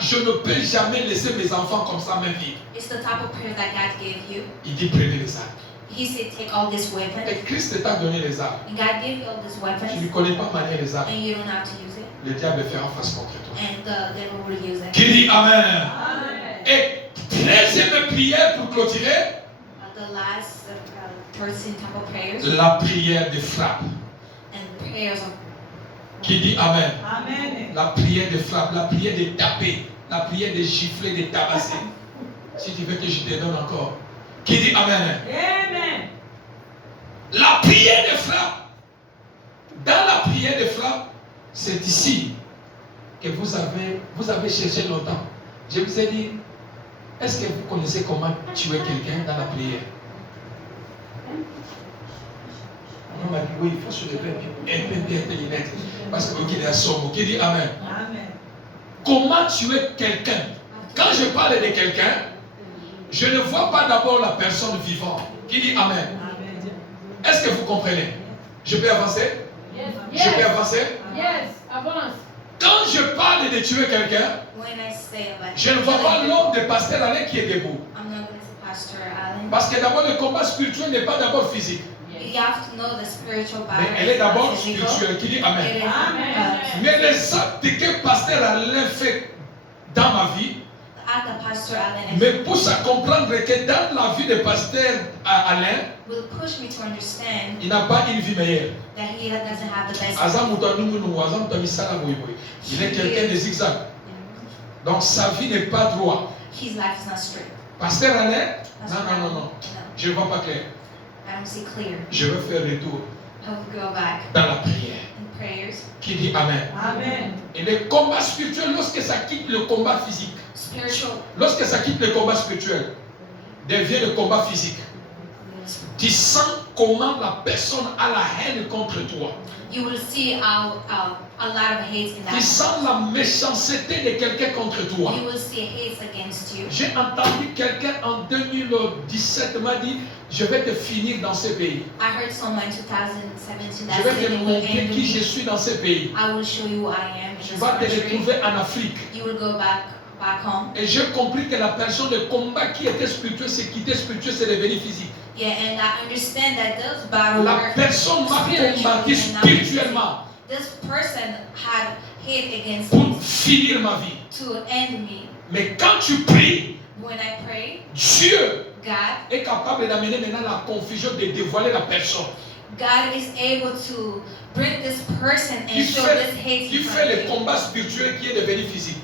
je ne peux jamais laisser mes enfants comme ça me vivre. it's the type of prayer that God gave you. Il dit prenez les armes. He said, take all these weapons. Et Christ t'a donné les armes. And God gave you all these Tu ne weapons, connais pas manier les armes. and you don't have to use it. Le diable fera face contre toi. And the devil will use it. Qui dit Amen? Amen. Et 13e prière pour clôturer, The last, third type of prayers, la prière de frappe. and prayers of Qui dit Amen? Amen. La prière de frappe, la prière de taper, la prière de gifler, de tabasser. Si tu veux que je te donne encore. Qui dit Amen? Amen. La prière de frappe. Dans la prière de frappe, c'est ici que vous avez cherché longtemps. Je vous ai dit, est-ce que vous connaissez comment tuer quelqu'un dans la prière? On m'a dit, oui, il faut se lever un peu bien les lunettes. Parce qu'il est à son qui dit Amen. Amen. Comment tuer quelqu'un? Quand je parle de quelqu'un, je ne vois pas d'abord la personne vivante. Qui dit Amen? Amen. Est-ce que vous comprenez? Je peux avancer? Yes. Je peux avancer? Yes. Avance. Quand je parle de tuer quelqu'un, when I say about je ne vois pas l'homme de pasteur Alain qui est debout. I'm not going to say Pastor Allen. Parce que d'abord, le combat spirituel n'est pas d'abord physique. You have to know the spiritual battle. Mais elle est d'abord is physical. spirituelle. Qui dit Amen? It is, Amen. Mais les actes que pasteur Alain fait dans ma vie, at the Pastor Allen me poussent à comprendre que dans la vie de pasteur Alain, will push me to understand il n'a pas une vie meilleure. that he doesn't have the best. Il est quelqu'un de zigzag. Donc sa vie n'est pas droite. His life is not straight. Pasteur Alain, Pastor non. Allen, no. Je ne vois pas clair. I don't see clear. Je veux faire retour I will go back dans la prière. in prayers. Qui dit Amen. Amen. Et le combat spirituel, lorsque ça quitte le combat physique, Spiritual. lorsque ça quitte le combat spirituel, devient le combat physique. Tu sens comment la personne a la haine contre toi. You will see how a lot of hate in that Tu sens house. la méchanceté de quelqu'un contre toi. You will see hate against you. J'ai entendu quelqu'un en 2017 m'a dit, je vais te finir dans ce pays. I heard someone in 2017 Je that vais said te they will montrer end qui je me. suis dans ce pays. I will show you who I am in Tu this vas te country. retrouver en Afrique. You will go back home. Et j'ai compris que la personne de combat qui était spirituel, c'est quitté spirituel, c'est devenu physique. Yeah, and I understand that those battles La were personne m'a combattu spiritual and not spirituellement physical. This person had hate against pour me finir ma vie. to end me. Mais quand tu pries, When I pray, Dieu God est capable d'amener maintenant la confusion, de dévoiler la personne. God is able to bring this person Qui and show fait, this hate qui in fait front le of you. combat spirituel qui est devenu physique.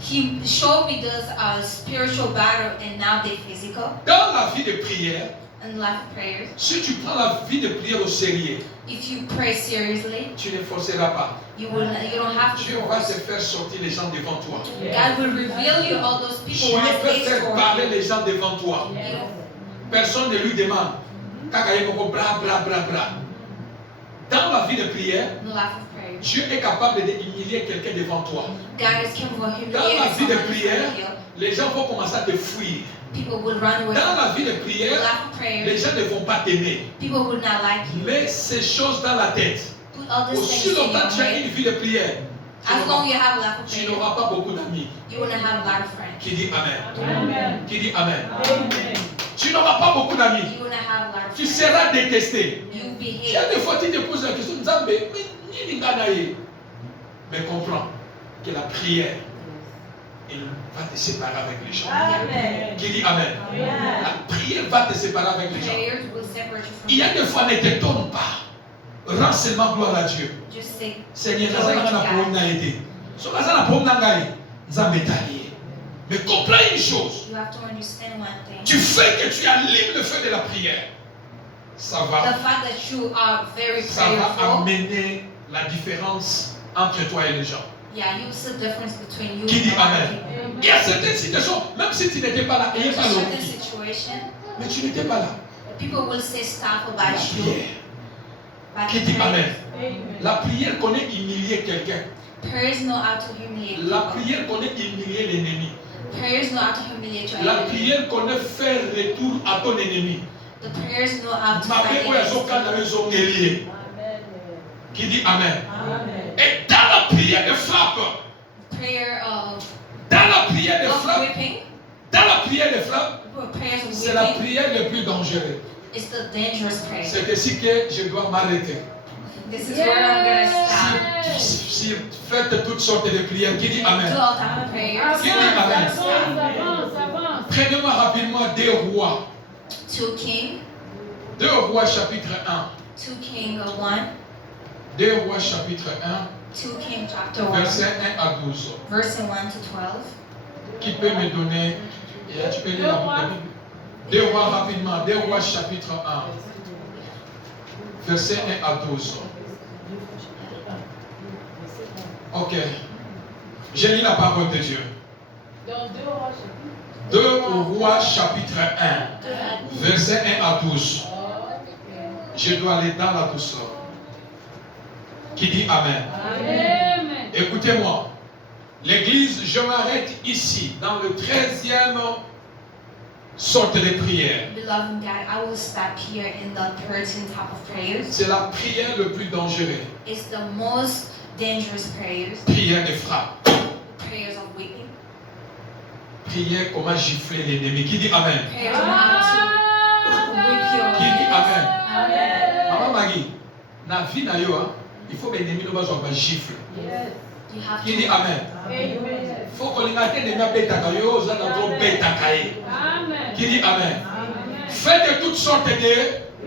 He showed me this spiritual battle and now they're physical Dans la vie de prière, and life of prayers. si tu prends la vie de prière au sérieux, If you pray seriously, tu ne forceras pas. you don't have Dieu to va te force. faire sortir les gens devant toi. God will reveal you all those people Dieu who have peut hate faire for parler you. les gens devant toi. Yes. Personne ne lui demande. Kakaye moko bra bra bra bra. Dans la vie de prière, In the life of prayer, Dieu est capable d'humilier quelqu'un devant toi. God is capable of Dans la humiliating vie de someone in prière, front of you. les gens vont commencer à te fuir. People will run away. Dans la vie de In the prière, life of prayer, les gens ne vont pas t'aimer. people will not like you. Mets ces choses dans la tête. Put all these Aussi things in longtemps your que tu as head. une vie de prière, As long as you have a life of tu prayer, n'auras pas beaucoup d'amis. you will not have a lot of friends. Qui dit Amen? Amen. Qui dit Amen? Amen. Tu n'auras pas beaucoup d'amis. You will not have a lot of Tu friends. seras détesté. You will be Il y a hated. des fois tu te poses la question, Nzambe, mais ni nganaye. Mais comprends que la prière, elle va te séparer avec les gens. Amen. Qui dit Amen? Amen. La prière va te séparer avec les gens. Prayers will separate you from Il y a des fois, ne t'étonne pas. Rends seulement gloire à Dieu. Just say, Seigneur, naza na problème na été. So naza na problème na ngai. Nzambe tali. Mais comprends une chose. you have to understand one thing. Du fait que tu allumes le feu de la prière, ça The va fact that you are very ça va prayerful, amener la différence entre toi et les gens. yeah, you see the difference between you Qui dit and other Amen? people. Il y a certaines situations, même si tu n'étais pas là, il n'y a There's pas a certain l'autre. situation, Mais tu n'étais pas là. people will say stuff La about you. prière. But Qui dit Amen? Amen. La prière connaît humilier quelqu'un. prayers know how to humiliate La people. prière connaît humilier l'ennemi. Prayers know how to humiliate your La enemy. prière connaît faire retour à ton ennemi. The prayers know how to Mabe fight oyo against azokanda you. yo ezongelie. Qui dit Amen? Amen. Et dans la prière de frappe, Prayer dans la prière de of frappe, whipping, dans la prière de frappe, prayers of c'est la whipping prière la plus dangereuse. is the dangerous prayer. C'est ici que je dois m'arrêter. This is where I'm gonna stop. Si faites toutes sortes de prières, qui dit Do Amen? all type of prayers. Avance, avance, avance. Prenez-moi rapidement 2 Rois. 2 King, 2 Rois chapitre 1. 2 King 1, 2 Rois chapitre 1, 2 King chapter 1, verset 1 à 12. verse 1 to 12. Qui peut me donner, et tu peux lire la Bible. 2 Rois rapidement, 2 Rois chapitre 1, verset 1 à 12. Ok. Je lis la parole de Dieu. Dans 2 2 Rois Rois, chapitre 1, verset 1 à 12. Je dois aller dans la douceur. Qui dit Amen? Amen. Écoutez-moi. L'église, je m'arrête ici, dans le 13e sorte de prière. Beloved God, I will stop here in the 13th type of prayers. C'est la prière le plus dangereuse. It's the most dangerous prayers, Prière de frappe. prayers of weeping, Prière comment gifler l'ennemi. Qui dit Amen? prayers on how to whip your Qui dit Amen? Amen. Maman Maggie, na vie na yo, hein, il faut que l'ennemi ne soit pas gifle. Yes. You have Qui dit to. Amen? Amen. Il faut qu'on ait l'ennemi à bêta yo, ça n'a trop bêta kaye. Amen. Qui dit Amen? Amen. Faites toutes sortes de.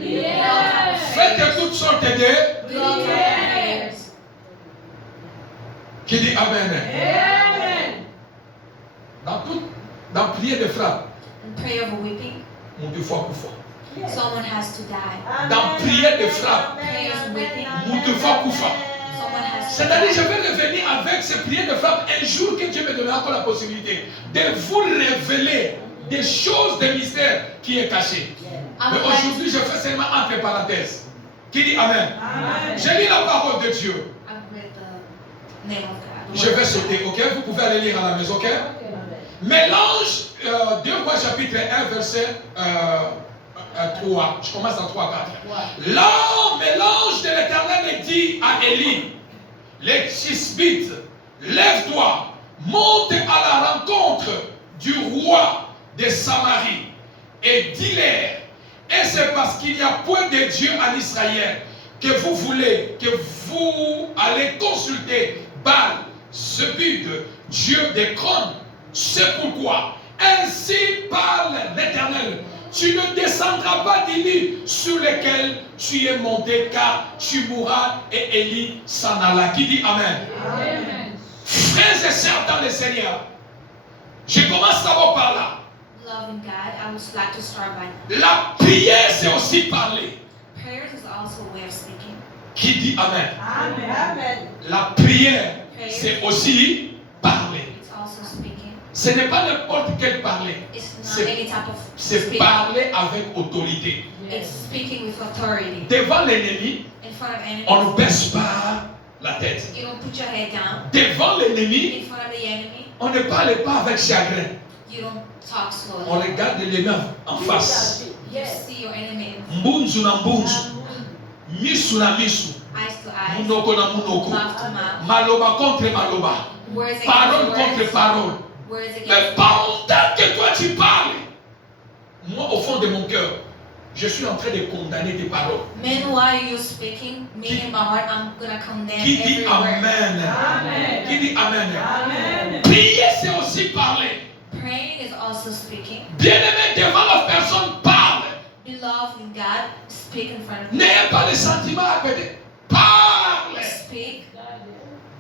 Yes. Faites toutes sortes de. Do all type of prayers. Qui dit Amen? Amen. Dans prière de frappe, In prayer of weeping, monte fois pour fois. someone has to die. Dans prière de frappe, Prayers of weeping, monte fois pour fois. someone has to C'est-à-dire, je die. vais revenir avec ces prières de frappe un jour que Dieu me donnera encore la possibilité de vous révéler des choses, des mystères qui est caché. I Mais would like aujourd'hui, je fais seulement entre parenthèses. Qui dit Amen? Amen. J'ai lu la parole de Dieu. I've read the name of God. the Je word vais of God. sauter, ok? Vous pouvez aller lire à la maison, ok? Mélange 2 Rois chapitre 1 verset 3. Je commence à 3 4. L'homme mélange de l'Éternel et dit à Élie, les Tishbites, lève-toi, monte à la rencontre du roi de Samarie et dis-leur, et c'est parce qu'il n'y a point de Dieu en Israël que vous voulez, que vous allez consulter Baal, Zebub, Dieu des crônes. C'est pourquoi, ainsi parle l'Éternel, tu ne descendras pas des lits sur lesquels tu es monté, car tu mourras. Et Élie s'en alla. Qui dit Amen? Amen. Frères et sœurs dans le Seigneur, je commence d'abord par là. Loving God, I would like to start by La prière, c'est aussi parler. prayers is also a way of speaking. Qui dit Amen? Amen. La prière, c'est aussi parler. It's also speaking. Ce n'est pas n'importe quel parler. It's not C'est- any type of C'est speaking. parler avec autorité. It's speaking with authority. Devant l'ennemi, In front of enemies, on ne baisse pas la tête. you don't put your head down. Devant l'ennemi, In front of the enemy, on ne parle pas avec chagrin. you don't talk slowly. On regarde l'ennemi en face. You see your enemy Mbunzu na mbunzu, misu na misu, eyes to eyes, munoko na munoko, mouth to mouth, maloba contre maloba, words parole against contre words, parole. words Mais against pendant que toi tu parles, moi au fond de mon cœur, je suis en train de condamner tes paroles. Meanwhile, you're speaking, me in my heart, I'm gonna condemn Qui dit every word. Amen? Amen. Qui dit Amen? Amen. Prier, c'est aussi parler. Praying is also speaking. Bien-aimé, devant la personne, parle. Beloved in God, speak in front of you. N'ayez pas de sentiments à côté. Parle. Speak,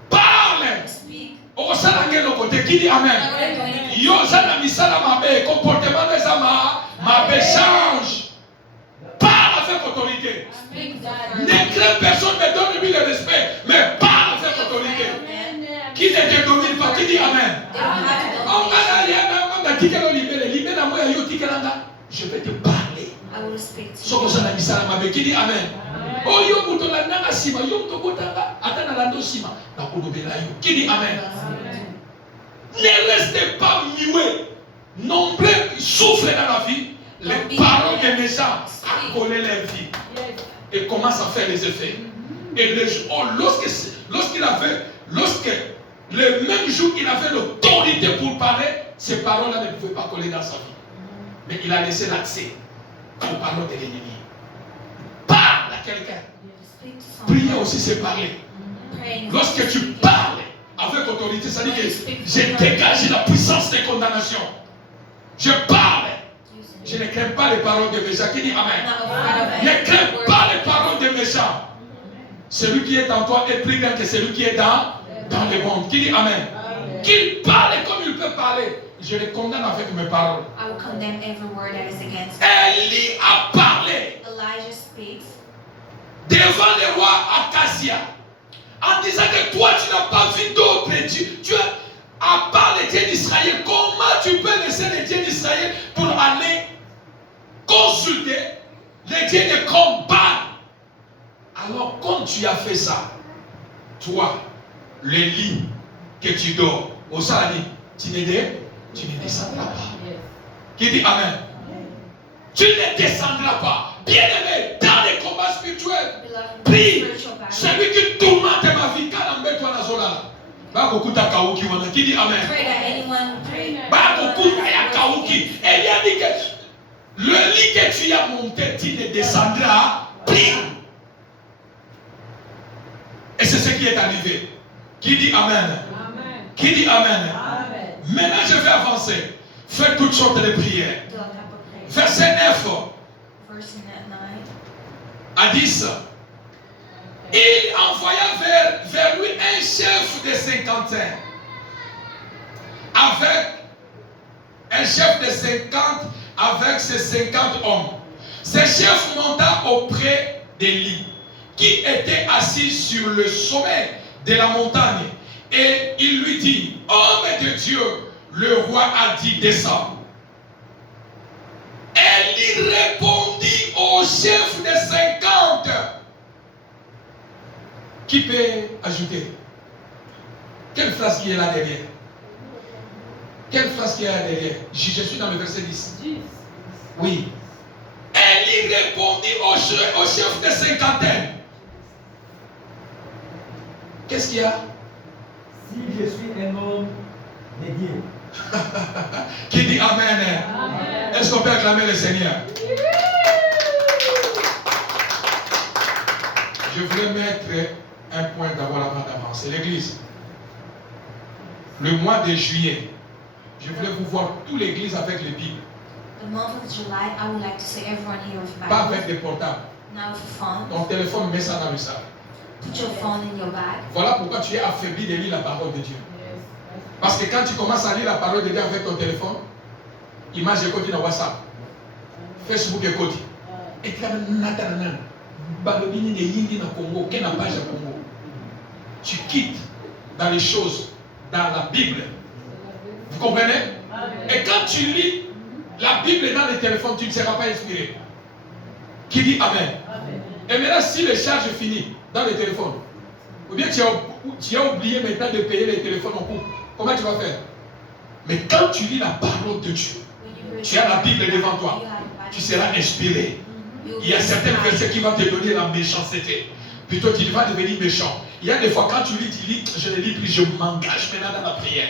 Parle. speak. Okosala ngelo kote. Qui dit Amen? I'm not gonna do anything. Yo zana misala mabe. Comportement de zama mabe change. Parle avec autorité. Speak with Ne authority. crains personne, mais donne-lui le respect. Mais parle avec autorité. Qui ne te domine pas? Qui dit Amen? They don't have to On dominate. a je vais te parler. I will speak to Soko you. sana misala mabe. Qui dit Amen? Oh yo muto la nanga sima. Yo muto botanga. Atana lando sima. Na kodobela yo. Qui dit Amen? Ne restez pas muets. Nombreux souffrent dans la vie. Les paroles des méchants a collé leur vie et commencent à faire les effets. Et lorsque le même jour qu'il avait l'autorité pour parler, ces paroles-là ne pouvaient pas coller dans sa vie. Mais il a laissé l'accès aux paroles de l'ennemi. Parle à quelqu'un. Speak to Prier someone. aussi, c'est parler. Praying. Lorsque tu parles avec autorité, ça dit que je dégage la puissance des condamnations. Je parle. Je ne crains pas les paroles des méchants. Qui dit Amen? Not afraid of Ne any crains word. pas les paroles des méchants. Celui qui est en toi est plus grand que celui qui est dans le monde. Qui dit Amen? Qu'il parle comme il peut parler. Je le condamne avec mes paroles. I will condemn every word that is against Élie a parlé Elijah speaks devant le roi Acacia en disant que toi tu n'as pas vu d'autres dieux. Tu as, à part les dieux d'Israël, comment tu peux laisser les dieux d'Israël pour aller consulter les dieux de combat? Alors quand tu as fait ça, toi, le lit que tu dors au salami, tu ne descendras pas. Qui dit Amen? Tu ne descendras pas. Bien-aimé, dans les combats spirituels, beloved prie. spiritual battle. Celui qui tourmente ma vie, quand on met toi dans la qui dit Amen? Pray that anyone pray. Bakokuta ya kauki. Et il a dit que le lit que tu as monté, tu ne descendras plus. Et c'est ce qui est arrivé. Qui dit Amen? Qui dit Amen? Maintenant, je vais avancer. Faites toutes sortes de prières. Do a type of prayer. Verset 9 Verse 9. à 10. Il envoya vers lui un chef de 50 avec ses 50 hommes. Ce chef monta auprès d'Élie, qui était assis sur le sommet de la montagne, et il lui dit: homme de Dieu, le roi a dit, descends. Élie répondit au chef de 50. Qui peut ajouter? Quelle phrase qui est là derrière? Quelle phrase qui est là derrière? Je suis dans le verset 10. Oui. Elle y répondit au chef de cinquantaine. Qu'est-ce qu'il y a? Si je suis un homme de Dieu. Qui dit Amen? Amen. Est-ce qu'on peut acclamer le Seigneur? Je voulais mettre un point d'abord avant d'avancer. L'église. Le mois de juillet, je voulais vous voir toute l'église avec les Bibles. The month of July, I would like to see everyone here with Pas Bible. avec des portables. Now with phone. Ton téléphone, mets ça dans le sac. Put your phone in your bag. Voilà pourquoi tu es affaibli de lire la parole de Dieu. Parce que quand tu commences à lire la parole de Dieu avec ton téléphone, image écoute dans WhatsApp, Facebook écoute. Et tu as Congo, quelle page à Congo. Tu quittes dans les choses, dans la Bible. Vous comprenez? Et quand tu lis la Bible dans le téléphone, tu ne seras pas inspiré. Qui dit Amen? Et maintenant, si le charge est fini dans le téléphone, ou bien tu as oublié maintenant de payer les téléphones en cours, comment tu vas faire? Mais quand tu lis la parole de Dieu, tu as la Bible devant toi, tu seras inspiré. Il y a certains versets qui vont te donner la méchanceté. Plutôt, tu vas devenir méchant. Il y a des fois, quand tu lis, je ne lis plus, je m'engage maintenant dans la prière.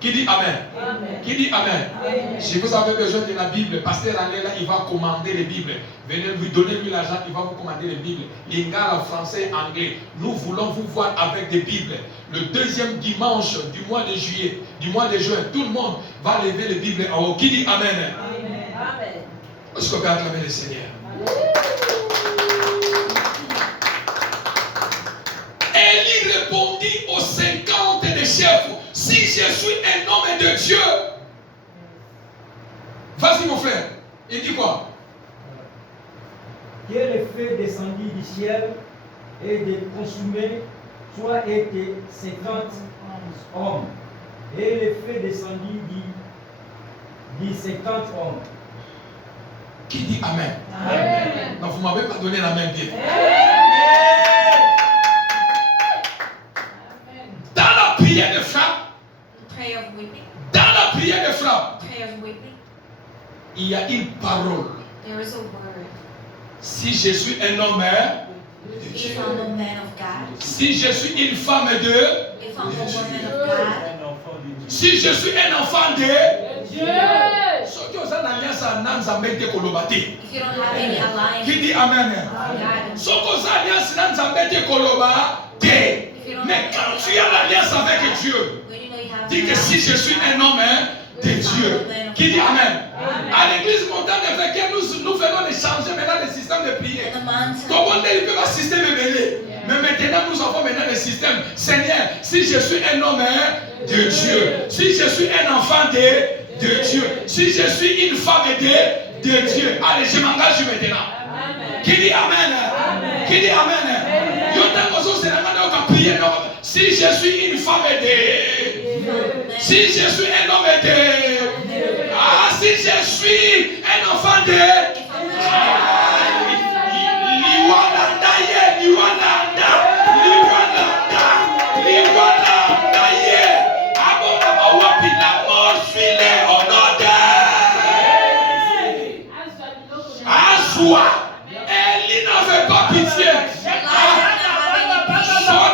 Qui dit Amen? Amen. Qui dit Amen? Amen. Si vous avez besoin de la Bible, pasteur Allé là, il va commander les Bibles. Venez lui donner lui l'argent, il va vous commander les Bibles. Lingala, français, anglais. Nous voulons vous voir avec des Bibles. Le deuxième dimanche du mois de juillet, du mois de juin, tout le monde va lever les Bibles en haut. Qui dit Amen? Amen. Est-ce qu'on peut acclamer le Seigneur? Elle y répondit aux 50 des chefs, si je suis un homme de Dieu. Vas-y mon frère. Il dit quoi? Que le feu descendit du ciel et de consumer, soit été 50 hommes. Et le feu descendit dit 50 hommes. Qui dit Amen? Amen. Non, vous ne m'avez pas donné la main bien. Dans la prière de frappe, Prayer of weeping. dans la prière de frappe, Prayer of weeping. il y a une parole. There is a word. Si je suis un homme de If Dieu, I'm a man of God. si je suis une femme de, If I'm a woman of God. Un enfant de Dieu. si je suis un enfant de, Dieu. ceux qui ont une alliance à Nanza Mete Kolobate. If you don't have any alliance Qui with dit Amen? God. Ceux qui ont une alliance à Nanza Mete Kolobate. Mais quand tu as l'alliance avec Dieu, When you know you have dis que si je suis un homme de Dieu, qui dit Amen? À l'église montante de Véquet, nous venons de changer maintenant le système de prière. in the mountain. Tout le monde peut pas système mêlé. Mais maintenant, nous avons maintenant le système. Seigneur, si je suis un homme de Dieu, si je suis un enfant de Dieu, si je suis une femme de Dieu, allez, je m'engage maintenant. Amen. Qui dit Amen? Qui dit Amen? Si je suis une femme de, si je suis un homme de, ah, si je suis un enfant de, Liwananda, Abo wapi la mort filée au nom de Aswa. Elle n'avait pas pitié.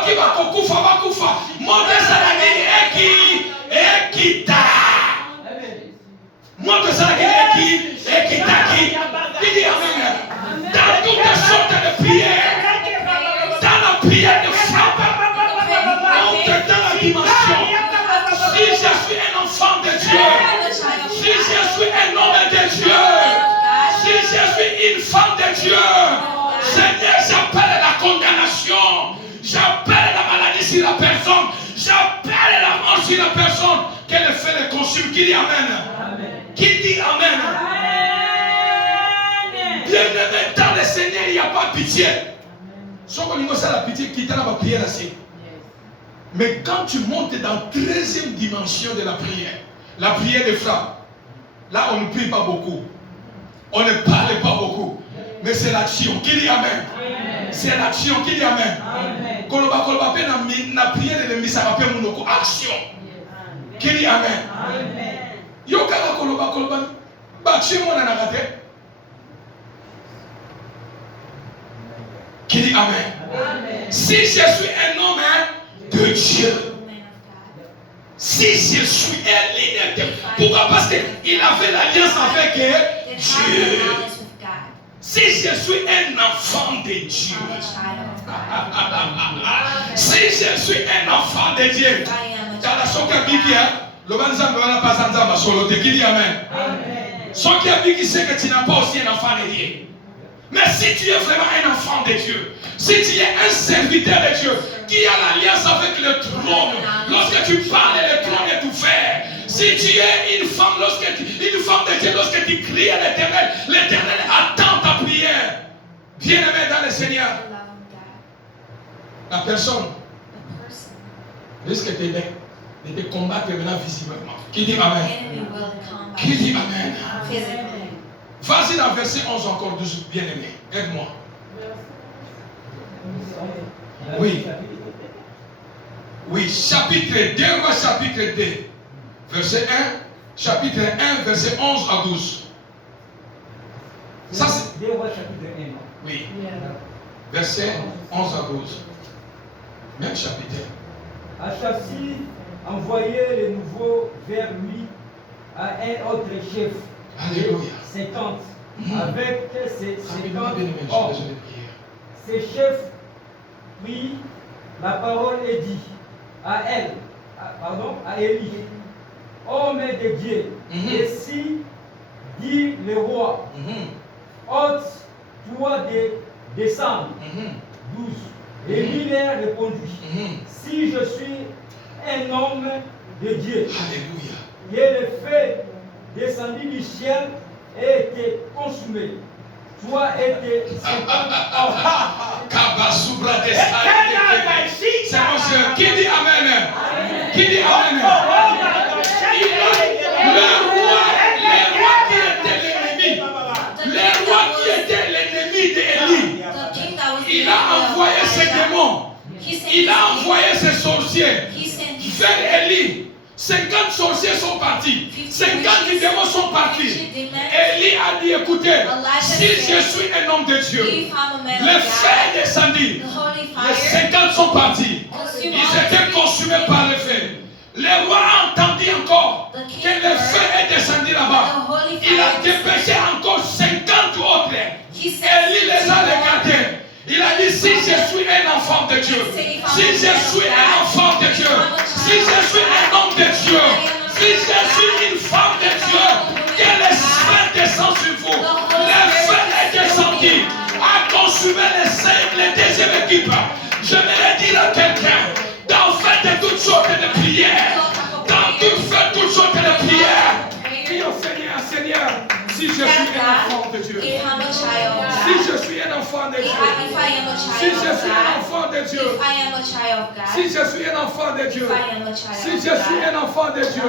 Qui va kufa monte salagi ekita monte salagi ekitaki. Il dit Amen. Dans toutes sortes de prières, dans la prière de frappe, monte dans la dimension. Si je suis un enfant de Dieu, si je suis un homme de Dieu, si je suis une femme de Dieu, Seigneur, j'appelle la condamnation. J'appelle la maladie sur la personne. J'appelle la mort sur la personne. Qu'elle fait le consume. Qui dit Amen? Amen. Qui dit Amen? Bien-aimé, dans le Seigneur, il n'y a pas de pitié. Si on a la pitié, quitte la prière aussi. Mais quand tu montes dans la 13e dimension de la prière de frappe, là on ne prie pas beaucoup. On ne parle pas beaucoup. Mais c'est l'action. Qui dit Amen? C'est l'action. Qui dit Amen? Amen. Koloba koloba pe na prière de misara pe munoko action. Qui dit amen? Yo kala koloba koloba ba chez moi na kate. Qui dit amen? Si je suis un homme de Dieu, si je suis un leader de Dieu, pourquoi? Parce qu'il avait l'alliance avec Dieu. Si je suis un enfant de Dieu, si je suis un enfant de Dieu, la soka bikia, le banzam ne pas ensemble solo, qui dit amen. Soka biki c'est que tu n'as pas aussi un enfant de Dieu. Mais si tu es vraiment un enfant de Dieu, si tu es un serviteur de Dieu, qui a l'alliance avec le trône, lorsque tu parles, le trône est ouvert. Si tu es une femme de Dieu, lorsque tu cries à l'Éternel, l'Éternel attend ta prière. Bien-aimé dans le Seigneur, la personne risque de te combattre maintenant visiblement. Qui dit amen? Qui dit amen? Vas-y dans verset 11 encore, bien-aimé. Aide-moi. Oui. Oui, chapitre 2, chapitre 2. Verset 1, chapitre 1, verset 11 à 12. Ça c'est... 2 Rois chapitre 1. Oui. Verset 11 à 12. Même chapitre. Achassi envoyait les nouveaux vers lui à un autre chef. Alléluia. 50. Avec ses 50 hommes. hommes. Ces chefs prit la parole et dit à Élie, homme de Dieu, et si dit le roi, ôte-toi de descendre. 12. Élie leur répondit, si je suis un homme de Dieu, Alléluia. et le feu descendu du ciel et été consumé, toi et tes 50 hommes. C'est mon Seigneur. Qui dit amen? Qui dit amen? Le roi qui était l'ennemi d'Élie, il a envoyé ses démons, il a envoyé ses sorciers vers Élie. 50 sorciers sont partis, 50 démons sont partis. Élie a dit, écoutez, si je suis un homme de Dieu, le feu est descendu, les 50 sont partis, ils étaient consumés par le feu. Le roi a entendu encore que le feu est descendu là-bas. Il a dépêché encore 50 autres. Élie les a regardés. Il a dit, si je suis un enfant de Dieu, si je suis un enfant de Dieu, si je suis un homme de Dieu, si je suis une femme de Dieu, que le feu descend sur vous. Le feu est descendu, a consumé les deuxième équipe. Je vais dire à quelqu'un, dans faites toutes sortes de prières, toutes sortes de prières. Dis au Seigneur, Seigneur, si je suis un enfant de Dieu, si je suis un enfant de Dieu, si je suis un enfant de Dieu, si je suis un enfant de Dieu, si je suis un enfant de Dieu,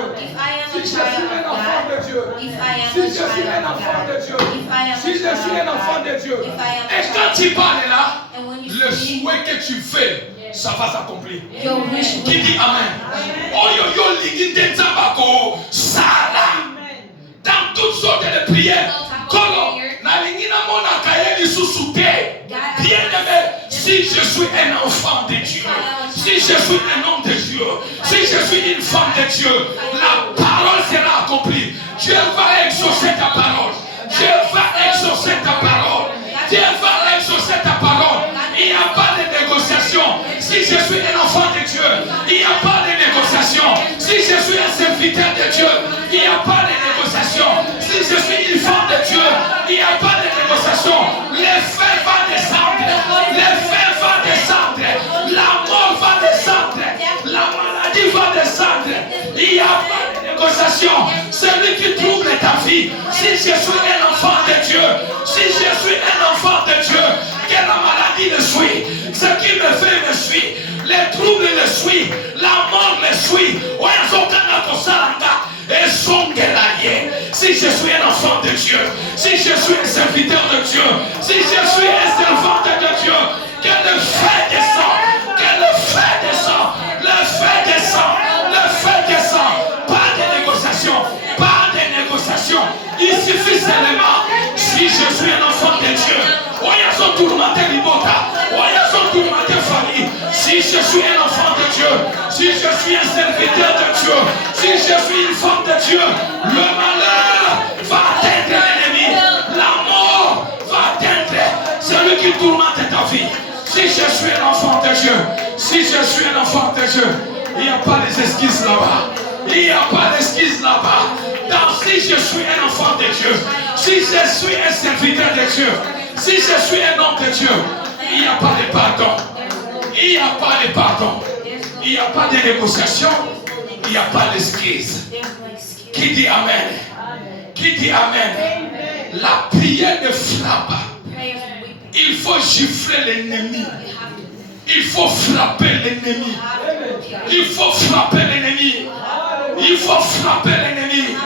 si je suis un enfant de Dieu, si je suis un enfant de Dieu, si je suis un enfant de Dieu, et quand tu parles là, le souhait que tu fais, ça va s'accomplir. Qui dit amen? Oh yo yo liginde tabako sala. Dans toutes sortes de prières, Kolo, Nalingina Mona Kayeli Susute, bien-aimé, si je suis un enfant de Dieu, si je suis un homme de Dieu, si je suis une femme de Dieu, la parole sera accomplie. Dieu va exaucer ta parole. Dieu va exaucer ta parole. Dieu va exaucer ta parole. Il n'y a pas de négociation. Si je suis un enfant de Dieu, il n'y a pas de négociation. Si je suis un serviteur de Dieu, il n'y a pas de négociation. Si je suis une femme de Dieu, il n'y a pas de négociation. Le feu va descendre. Le feu va descendre. La mort va descendre. La maladie va descendre. Il n'y a pas de négociation. Celui qui trouble ta vie, si je suis un enfant de Dieu, si je suis un enfant de Dieu, que la maladie me suit, ce qui me fait me suit, les troubles me suivent, la mort me suit. Si je suis un enfant de Dieu, si je suis un serviteur de Dieu, si je suis un servant de Dieu, que le feu descende, que éternellement. Si je suis un enfant de Dieu, voyons son tourmenté Libota, voyons son tourmenté famille. Si je suis un enfant de Dieu, si je suis un serviteur de Dieu, si je suis une femme de Dieu, le malheur va atteindre l'ennemi, la mort va atteindre celui qui tourmente ta vie. Si je suis un enfant de Dieu, si je suis un enfant de Dieu, il n'y a pas les esquisses là-bas. Il n'y a pas d'esquisse là-bas. Si je suis un enfant de Dieu, si je suis un serviteur de Dieu, si je suis un homme de Dieu, il n'y a pas de pardon. Il n'y a pas de pardon. Il n'y a pas de négociation. Il n'y a pas d'esquisse. Qui dit Amen? Qui dit Amen? La prière de frappe. Il faut gifler l'ennemi. Il faut frapper l'ennemi. Il faut frapper l'ennemi. Il faut frapper l'ennemi.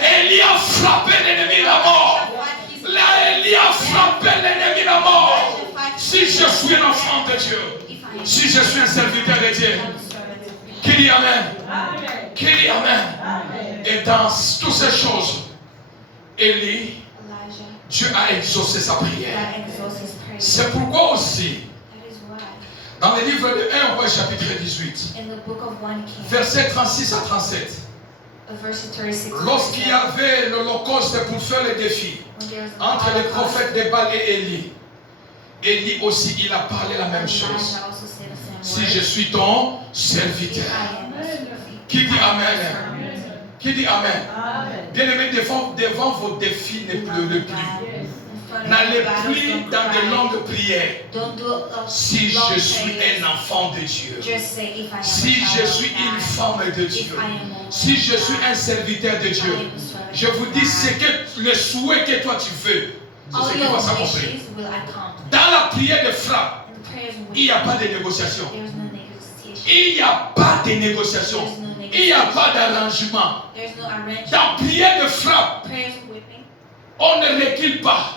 Élie a frappé l'ennemi la mort. Là, Élie a frappé l'ennemi la mort. Si je suis un enfant de Dieu, si je suis un serviteur de Dieu, qui dit Amen? Qui dit Amen? Et dans toutes ces choses, Élie, Dieu a exaucé sa prière. C'est pourquoi aussi, dans le livre de 1 roi chapitre 18, versets 36 à 37, lorsqu'il y avait l'holocauste pour faire le défi entre les prophètes de Baal et Élie, Élie aussi il a parlé la même chose. Si je suis ton serviteur. Qui dit Amen? Qui dit Amen? Bien-aimés, devant vos défis, ne pleurez plus. N'allez plus dans de longues prières. Si je suis un enfant de Dieu, si je suis une femme de Dieu, si je suis un serviteur de Dieu, je vous dis ce que le souhait que toi tu veux, c'est ce qui va s'accomplir. Dans la prière de frappe, il n'y a pas de négociation. Il n'y a pas de négociation. Il n'y a pas d'arrangement. Dans la prière de frappe, on ne recule pas.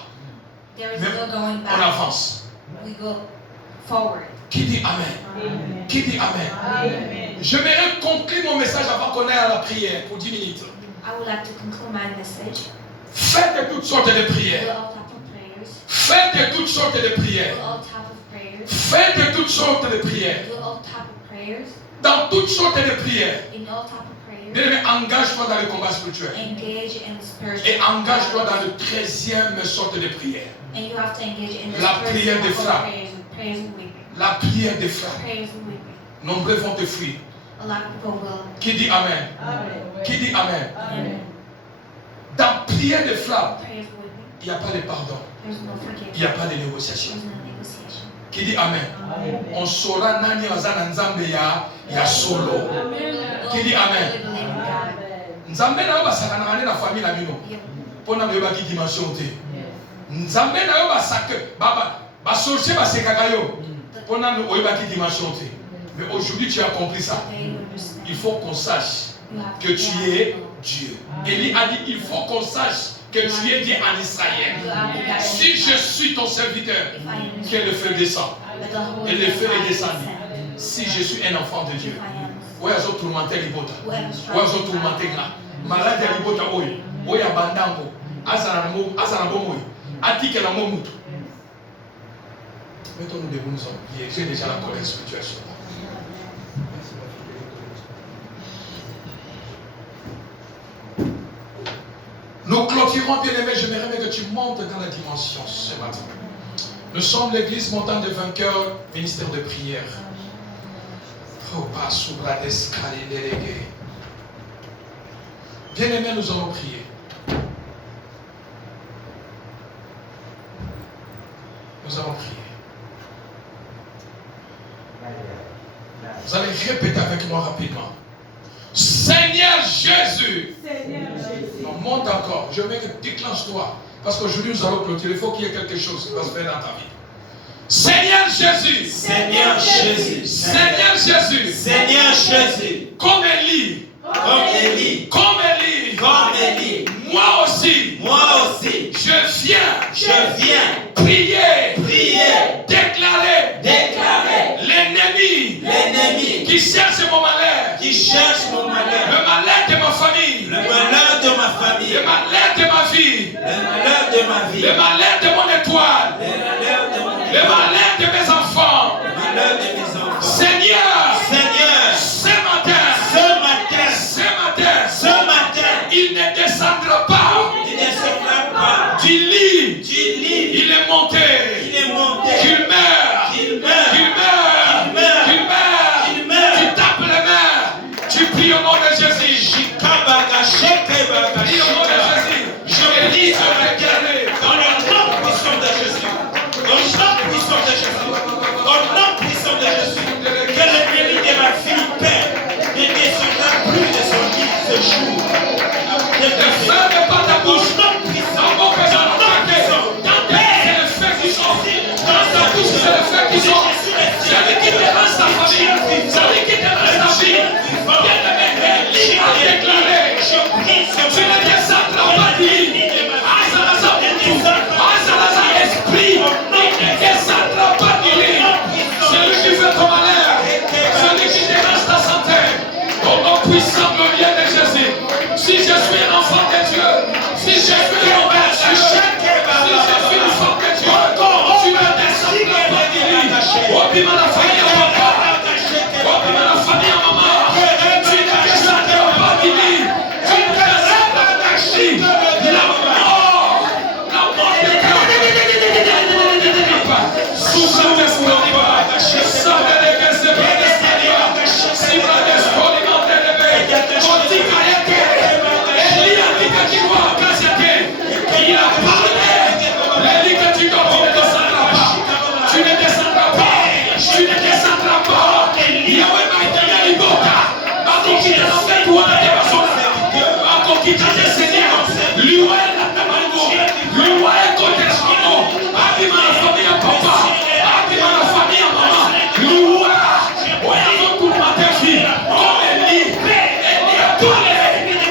Mais on avance. Qui dit Amen? Qui dit Amen? J'aimerais conclure mon message avant qu'on aille à la prière pour 10 minutes. Faites toutes sortes de prières. Faites toutes sortes de prières. Faites toutes sortes de prières. Dans toutes sortes de prières. Bien-aimé, engage-toi dans le combat spirituel. Et engage-toi dans le 13e sorte de prière. La prière de frappe. La prière de frappe. Nombreux vont te fuir. Qui dit Amen? Qui dit Amen? Dans prière de frappe, il n'y a pas de pardon. Il n'y a pas de négociation. Qui dit Amen? On saura nani wazana nzambe ya solo. Qui dit Amen? Nzambe na yo basaka na ngane na famille na bino. Pona na yo ba ki dimension te. Nzambe na yo basaka ba sorcier ba sekaka yo. Pona na yo ba ki dimension te. Mais aujourd'hui tu as compris ça. Il faut qu'on sache que tu es Dieu. Élie a dit il faut qu'on sache que tu es Dieu en Israël. Si je suis ton serviteur, que le feu descend. Et le feu est descendu. Si je suis un enfant de Dieu. Oya zo tourmenter libota. Oya zo tourmenter là. Malade ya libota oyo. Oya bandango. Azana bomo. Atike la momutu. Mettons-nous debout, nous sommes priés. J'ai déjà la colère spirituelle sur moi. Nous clôturons, bien-aimé, j'aimerais que tu montes dans la dimension ce matin. Nous sommes l'église montagne de vainqueurs, ministère de prière. Bien-aimé, nous allons prier. Nous allons prier. Vous allez répéter avec moi rapidement. Seigneur Jésus. On monte encore. Je veux que déclenche-toi. Parce qu'aujourd'hui nous allons clôturer. Il faut qu'il y ait quelque chose qui va se faire dans ta vie. Seigneur Jésus. Seigneur Jésus. Seigneur Jésus. Seigneur Jésus. Comme Élie. Comme Élie. Comme Élie. Comme Élie. Moi aussi. Moi aussi. Je viens. Je viens. Prier. Prier. Déclarer. Déclarer. L'ennemi. L'ennemi. Qui cherche mon malheur. Qui cherche mon malheur. Le malheur de ma famille. Le malheur de ma famille. Le malheur de ma vie. Le malheur de ma vie. Le malheur de mon étoile. Le malheur de mon Le malheur de mes enfants. Le malheur de mes enfants. Seigneur, Seigneur, ce matin, il ne descendra pas il ne descendra pas du lit. du lit. Il est monté. Il est monté. Qu'il meurt. Qu'il meurt. Qu'il meurt. Qu'il meurt. Qu'il meurt. Qu'il meurt. Tu tapes les mains. Tu pries au nom de Jésus. Prie au nom de Jésus. Je dis sur le cœur. Dans le nom puissant de Jésus. Dans le nom puissant de Jésus. Dans le nom puissant de Jésus. Que le mérite de ma fille, Père, ne descendra plus de son lit ce jour. Ne ferme pas ta bouche. Avant que j'en attaque. Dans ta bouche, c'est le feu qui sort. Dans ta bouche, c'est le feu qui sort. Celui qui dérange ta famille. Celui qui dérange ta vie. Bien-aimé, il a déclaré. Tu ne descendras pas dit. Azalaza esprit. Il ne descendra pas du lit. Celui qui fait ton malheur. Celui qui dérange ta santé. Au nom puissant, glorieux de Jésus. Si je suis un enfant de Dieu, si je suis un homme de Dieu, si je suis une femme de Dieu, tu ne descendras pas du lit. Obima la famille à papa, obima la famille à maman, tu ne descendras pas du lit. Tu ne descendras pas du lit. La mort de Dieu. Sous Saint-Esprit, ça ne dégaisse pas d'esprit. Si ma despolie m'a élevé, quand il a été. Il a parlé. Il dit que tu ne descendras pas. Tu ne descendras pas. Tu ne descendras pas. Yahweh m'a été à l'Iboka. Ma conquête en fait ou à la dévassona. Ma conquête des Seigneurs. Lui est la tamango. Lui est côté Chamo. Abima la famille à papa. Abima la famille à maman. Lui est. Ouais, avant tout ma défi. Comme Elie. Elie a parlé.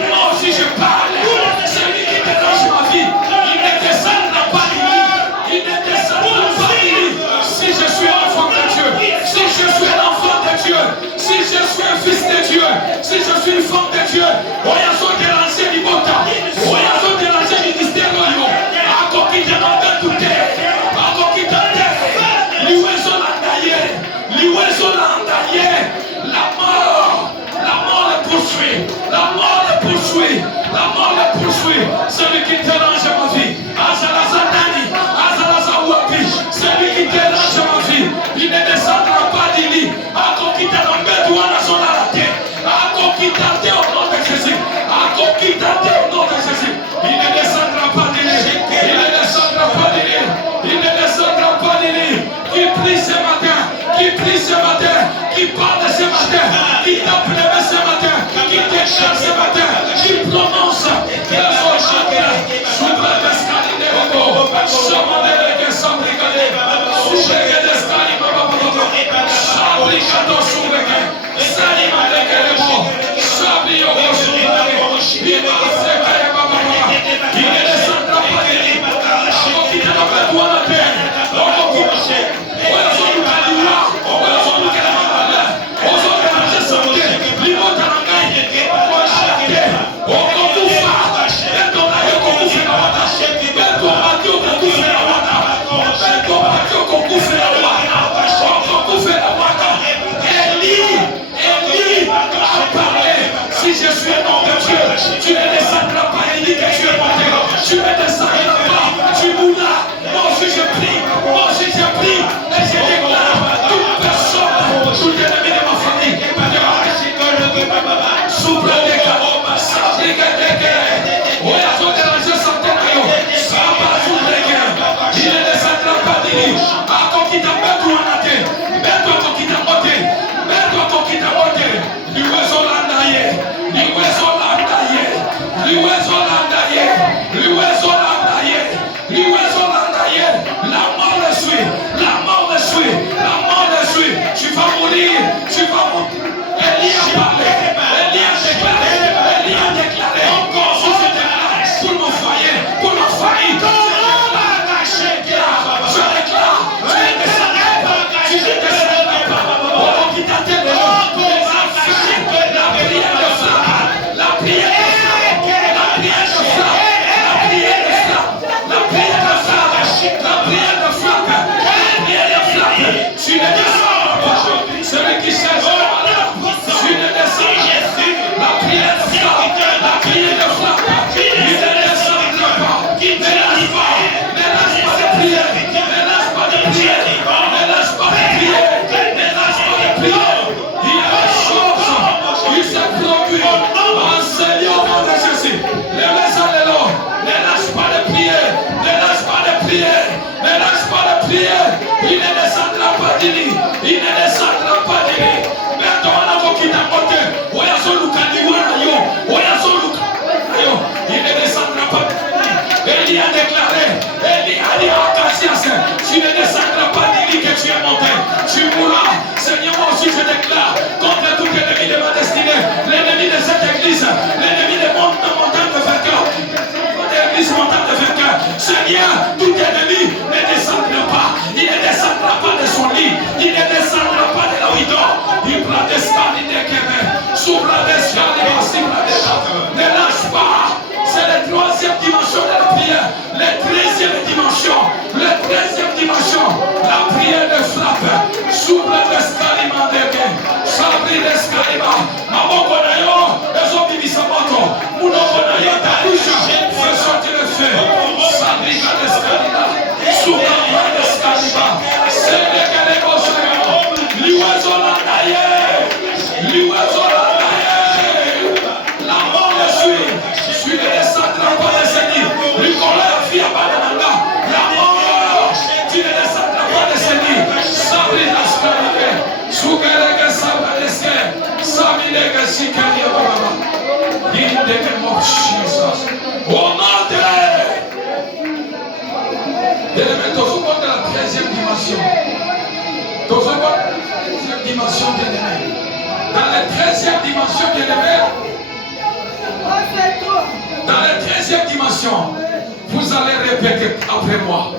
Moi aussi je parle. Celui qui dérange ma vie. Il ne descendra pas du lit. Il ne descendra pas du lit. Si je suis un enfant de Dieu, si je suis un enfant de Dieu, si je suis un fils de Dieu, si je suis une femme de Dieu, voyons déranger du bota, voyons déranger du mystère loyo, à coquille dans le douté, à coquille dans le liaison l'andaillé, la mort le poursuit, la mort le poursuit, la mort le poursuit, celui qui dérange ma vie, Azalaza Nani, Azalaza Wapi, celui qui dérange ma vie, il ne descendra pas du lit, à coquille dans le bédouana son arrêté, à coquille au nom de Jésus, à coquille au nom de Jésus, il ne descendra pas du lit, il ne descendra pas du lit, il ne descendra pas du lit, qui prie ce matin, qui prie ce matin, qui parle ce matin, qui tape les mains ce matin, qui déclare ce matin, qui prononce le mot chacun, sous le l'escalier de Bobo, sur mon délégué sans brigader, sous le l'escalier, Sabricado sous le quai, Salima de Kelebo, Sabri au sous le quai, il va se cailler, il ne descendra pas de l'île, qui ne va pas toi la terre, si je suis un homme de Dieu, tu ne descendras pas et dis que tu es monté. Tu ne descendras pas, tu mourras. Moi aussi je prie, moi aussi je prie et je déclare toute personne, tout ennemi de ma famille. Souple des cas, s'applique des guerres. Oui, à son déranger centenario, ça va souple des guerres. Il ne descendra pas du lit. À conquita, mets-toi en athée, mets-toi conquita moté, mets-toi conquita moté. Du oiseau l'andaillé, du oiseau l'andaillé. dimension bien aimée. Dans la 13e dimension, vous allez répéter après moi.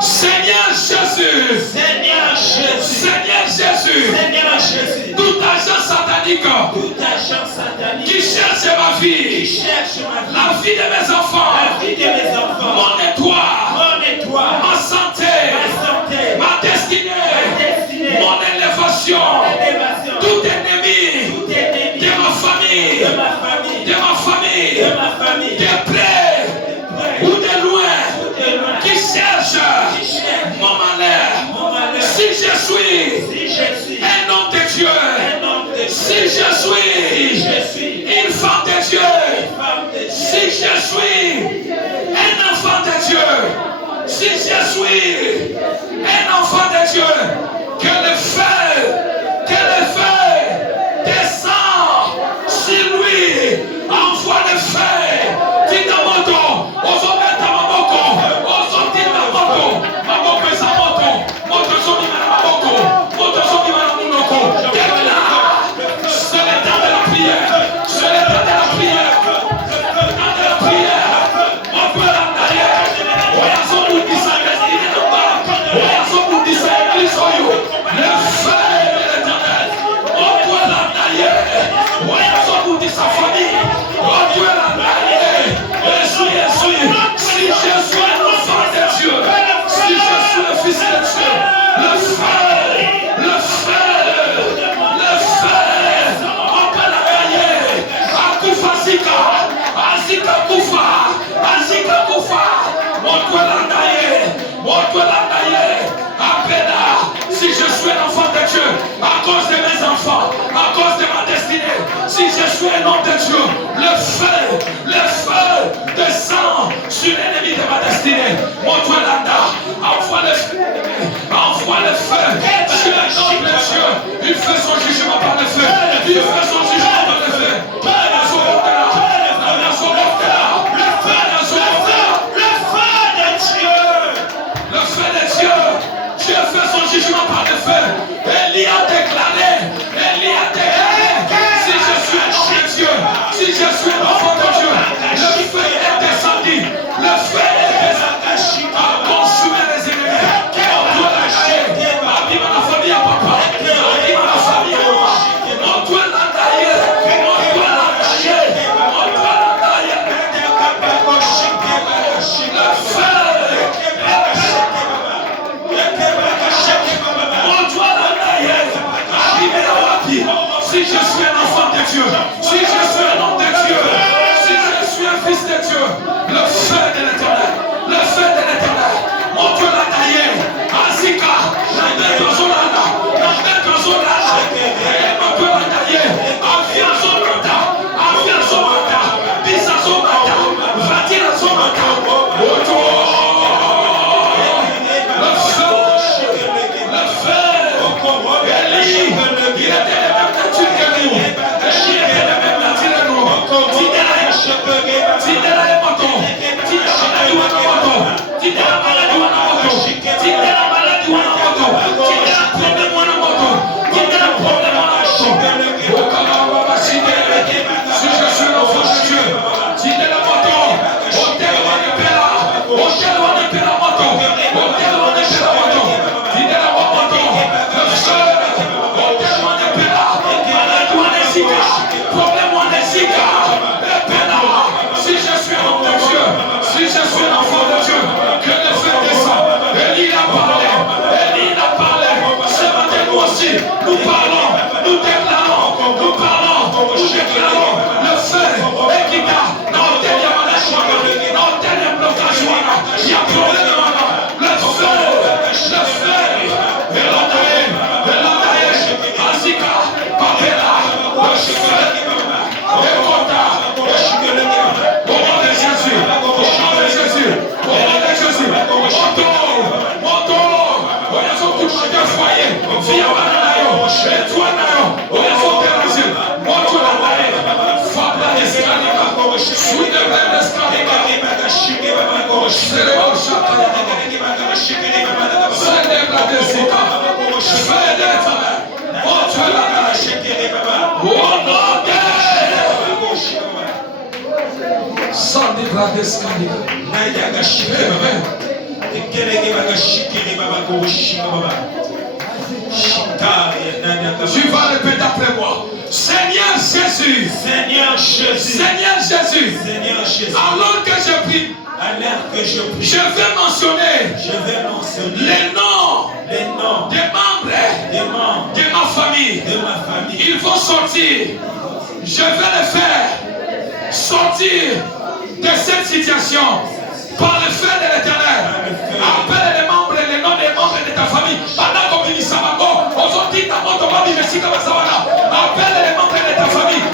Seigneur Jésus, Seigneur Jésus, Seigneur Jésus, Seigneur Jésus, tout agent satanique tout agent satanique qui cherche ma qui vie, cherche ma vie, la vie de mes enfants, la vie de mes enfants, mon étoile, mon étoile, ma santé, ma santé, ma destinée, ma destinée, mon élévation, élévation, tout ennemi tout ennemi de ma famille, de ma famille, de ma famille, de ma famille, de près près ou de loin, ou de loin, qui cherche qui cherche mon malheur. mon malheur. Si je suis Si je suis un homme de Dieu, un homme de si Dieu, je si suis je suis une femme de Dieu, femme de Dieu, si je suis un enfant de Dieu, si je suis un enfant de Dieu, que le feu descend sur lui, envoie le feu. Dis dans mon dos, aux hommes à Mamoko, aux hommes dit Mamoko, Mamoko est sa moto, moto son Mamoko, moto son Mamoko. C'est le temps de la prière, c'est le temps de la prière, le temps de la prière. On peut la tailler, on a son bout qui s'agresse, on a son bout qui s'agresse, le feu de l'éternel, on peut la tailler, on a son bout de sa famille, on peut la tailler. Si je suis un enfant de Dieu, si je suis le fils de Dieu, le feu, on peut la tailler. Akufa Zika, Azika Kufa, on peut la tailler, Apena. Si je suis un enfant de Dieu, à cause de mes enfants, à cause de ma destinée, si je suis un homme de Dieu, le feu descend sur l'ennemi de ma destinée. Mon Dieu l'anda, envoie le feu sur un homme de Dieu. Il fait son jugement par le feu. Il fait son jugement par le feu. Le feu de Dieu. Dieu fait son jugement par le feu. Élie a déclaré, si je suis un homme de Dieu, si je suis un enfant de Dieu, le feu est descendu, a consumé les ennemis. On doit lâcher, abîme la famille à papa, abîme la famille à maman. On doit la tailler, on doit la tailler, on doit la tailler. Le feu. On doit la tailler. Abîmer la wapi. Si je suis un enfant de Dieu, si je suis un homme de Dieu, si je suis un fils de Dieu, le feu de l'éternel, on doit la tailler. Azika, on peut la tailler. Afia son mata, Bisa son mata, Vatira son mata. Élie, il était de même nature que nous. Élie était de même nature que nous. Tidela est moto. Tidela maladie ou moto. Tidela maladie ou moto. Tidela maladie ou moto. Tidela problème ou moto. Tidela problème ou moto. Okala Sidela. Si je suis l'enfant de Dieu, Tidela moto. Hôtel Wanepela. Hôtel Wanepela moto. Hôtel Wanepela moto. Tidela moto. Si je suis un homme de Dieu, si je suis un enfant de Dieu, que le feu descend. Élie a parlé. Ce matin, nous aussi, nous parlons, nous déclarons, le feu est qui t'a, non, il y a un blocage, il y a un problème, le feu, et l'ondaïe, Azika, Papela, le feu, et Kota, au nom de Jésus, moto, foyer, via Wananayo, étoile Nayo, Oyazo Pérazil, moto Nanaye, Fabla Escalica, Suite de Escalica, Célébra Chata, Célébra Desita, Fais de l'éternel, moto Nanaye, au nom Tu vas répéter après moi. Seigneur Jésus. Seigneur Jésus. Seigneur Jésus. Seigneur Jésus. Alors que je prie, je vais mentionner les noms des membres de ma famille. Ils vont sortir. Je vais les faire sortir de cette situation par le feu de l'Éternel. Appelle les noms des membres de ta famille. Pendant qu'on bénit Sabago, aujourd'hui, appelle les membres de ta famille.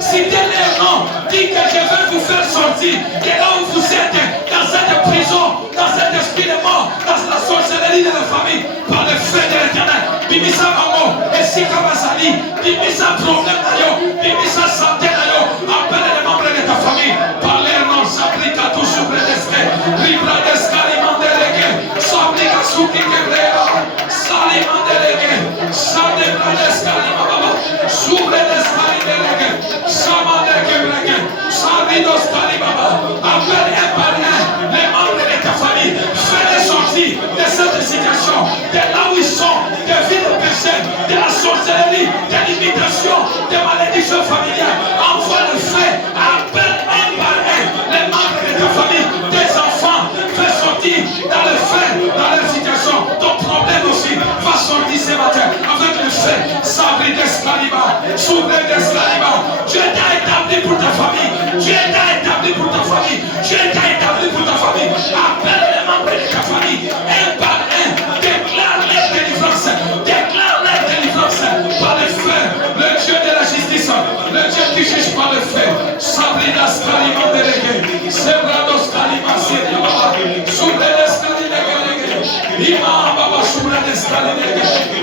Citez les noms. Dis que je vais vous faire sortir de là où vous êtes, dans cette prison, dans cet esprit de mort, dans la sorcellerie de la famille, par le feu de l'Éternel. Bimisa Mamo, et si Kabasali, Bimisa problème d'ailleurs, Bimisa santé d'ailleurs, appelle les membres de ta famille, par les noms, s'applique tout sur les esprits, Libra d'Escalimandelege, s'applique à Souki Kebrea, Salimandelege, Sadebra d'Escalimababa, Soubre d'Escalimandelege, Samandelege, Sabidos Kalibaba, appelle un par un les membres de ta famille, fais-les sortir de cette situation, de là où ils sont, de vie de péché, de la sorcellerie, de l'imitation, de malédiction familiale. Envoie le feu, appelle un par un les membres de ta famille, tes enfants, fais sortir dans le feu, dans leur situation. Ton problème aussi va sortir ce matin avec le feu. Sabri d'Escaliba, Soubre d'Escaliba. Dieu t'a établi pour ta famille. Dieu t'a établi pour ta famille. Dieu t'a établi pour ta famille. Appelle les membres de ta famille, un par un. Déclare leur délivrance. Déclare leur délivrance par le feu. Le Dieu de la justice. Le Dieu qui juge par le feu. Sabri d'Escaliba délégué. Sebrados Kalima Siriaba. Soubre d'Escaliba délégué. Ima Baba Soubre d'Escaliba.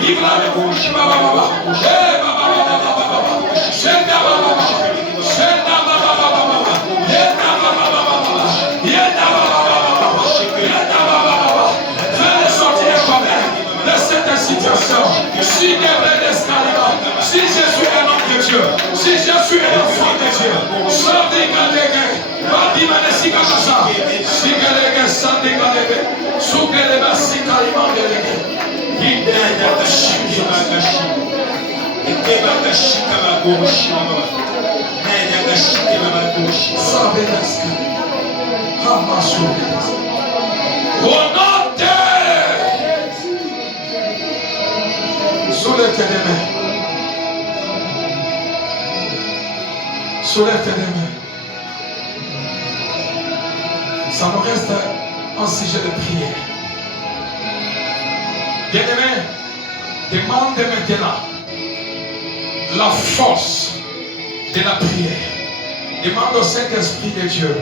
Ibra Baba Baba. Eh Baba Baba Baba. Shenda Baba Baba. Shenda Baba Baba. Yenda Baba Baba. Yenda Baba Baba. Yenda Baba Baba. Fais-les sortir de cette situation. Si Gabriel Escaliba, si je suis un homme de Dieu, si je suis un enfant de Dieu, Sandigalege, Badimane Sikabasa, Sigalege, Sandigalege, Sugeleba Sikalimandelege, Hidega Shikabagashi, Hidega Shikabagoshi, Hidega Shikabagoshi, Sabedaska, Hamasubedas. Au nom de soulève tes mains. Soulève tes mains. Ça me reste un sujet de prière. Bien-aimé, demande maintenant la force de la prière. Demande au Saint-Esprit de Dieu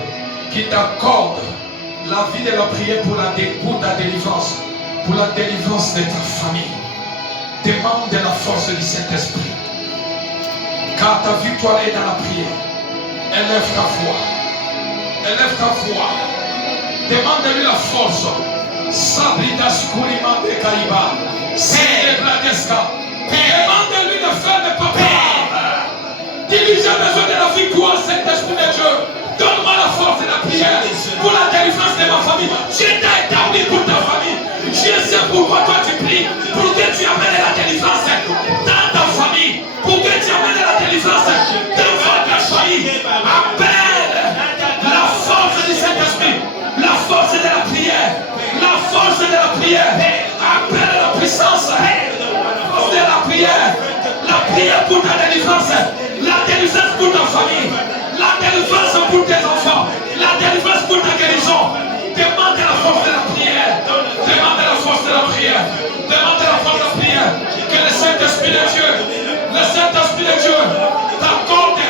qui t'accorde la vie de la prière pour ta délivrance, pour la délivrance de ta famille. Demande la force du Saint-Esprit. Car ta victoire est dans la prière. Élève ta foi. Élève ta foi. Demande-lui la force. Sabridas Kurima de Kaiba. Célébradesca. Demande-lui de faire le papa. Dis-lui, j'ai besoin de la victoire, Saint-Esprit de Dieu. Donne-moi la force de la prière pour la délivrance de ma famille. Dieu t'a établi pour ta famille. Dieu sait pourquoi toi tu pries. Pour que tu amènes la délivrance dans ta famille. Pour que tu amènes la délivrance dans votre famille. Appelle la force du Saint-Esprit. La force de la prière. La force de la prière. Appelle la puissance. La force de la prière. La prière pour ta délivrance. La délivrance pour ta famille. La délivrance pour tes enfants. La délivrance pour ta guérison. Demande la force de la prière. Demande la force de la prière. Demande la force de la prière. Que le Saint-Esprit de Dieu, le Saint-Esprit de Dieu t'accorde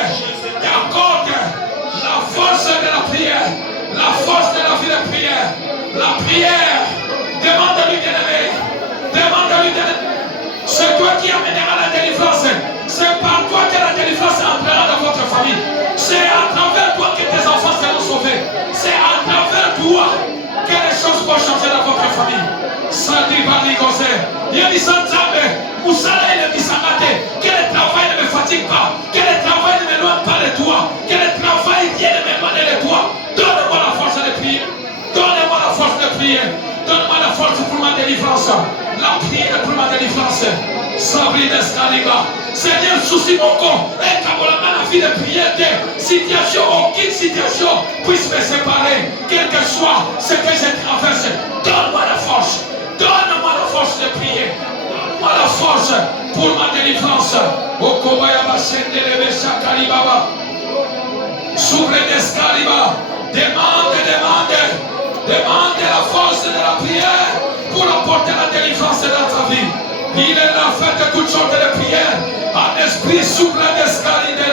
la force de la prière. La force de la vie de prière. La prière. Demande-lui de l'aimer. Demande-lui de l'aimer. C'est toi qui amènera la délivrance. C'est par toi que la délivrance entrera dans votre famille. C'est à travers toi que tes enfants seront sauvés. C'est à travers toi que les choses vont changer dans votre famille. Sadi Baligose. Yedisanzabe. Moussala et le Bisamate. Que le travail ne me fatigue pas. Que le travail ne m'éloigne pas de toi. Que le délivrance. La prière pour ma délivrance. Sabrina Scaliba. Seigneur, soucie mon corps. Et quand la vie de prière, situation, aucune situation puisse me séparer. Quel que soit ce que je traverse, donne-moi la force. Donne-moi la force de prier. Donne-moi la force pour ma délivrance. Okobayaba Sendelebe Shakalibaba. S'ouvre d'Escaliba. Demande la force de la prière pour apporter la délivrance dans ta vie. Il est là, faites toutes sortes de prières. Un esprit souple d'Escaliba.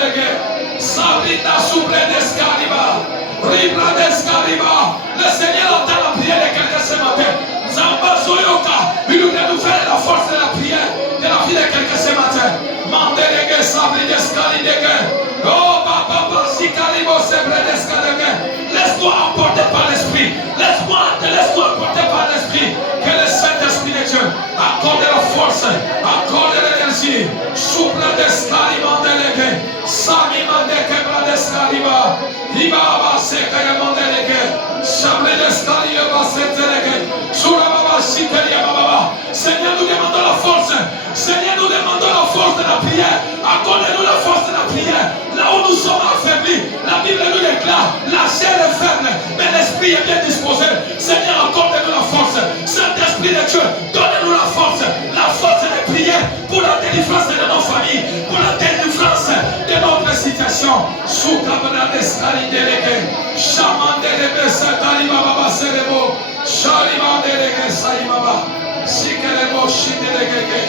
Sabrina souple d'Escaliba. Ribla d'Escaliba. Le Seigneur entend la prière de quelqu'un ce matin. Zamba Zoyoka. Il nous renouvelle la force de la prière de la vie de quelqu'un ce matin. Mandelege Sabrina d'Escaliba. Oh, papa, si Calibo Sebre d'Escaliba. Laisse-toi emporter par l'Esprit. Laisse-toi emporter par l'Esprit. Que le Saint-Esprit de Dieu accorde la force, accorde l'énergie. Souple d'Escaliba Mandelege. Sami Mandeke Bradescaliba. Ibaba Sekaya Mandelege. Sabre d'Escaliba Setelege. Surababa Sikelia Baba. Seigneur, nous demandons la force. Seigneur, nous demandons la force de la prière. Accorde-nous la force de la prière. Là où nous sommes affaiblis, la Bible nous déclare, la chair est faible, mais l'esprit est bien disposé. Seigneur, accorde-nous la force. Saint-Esprit de Dieu, donne-nous la force de prier pour la délivrance de nos familles, pour la délivrance de notre situation. Soukabra d'Escalidelege, Chamandelebe Satalibaba Serebo, Chalimandelege Saimaba, Sikelebo Shidelege,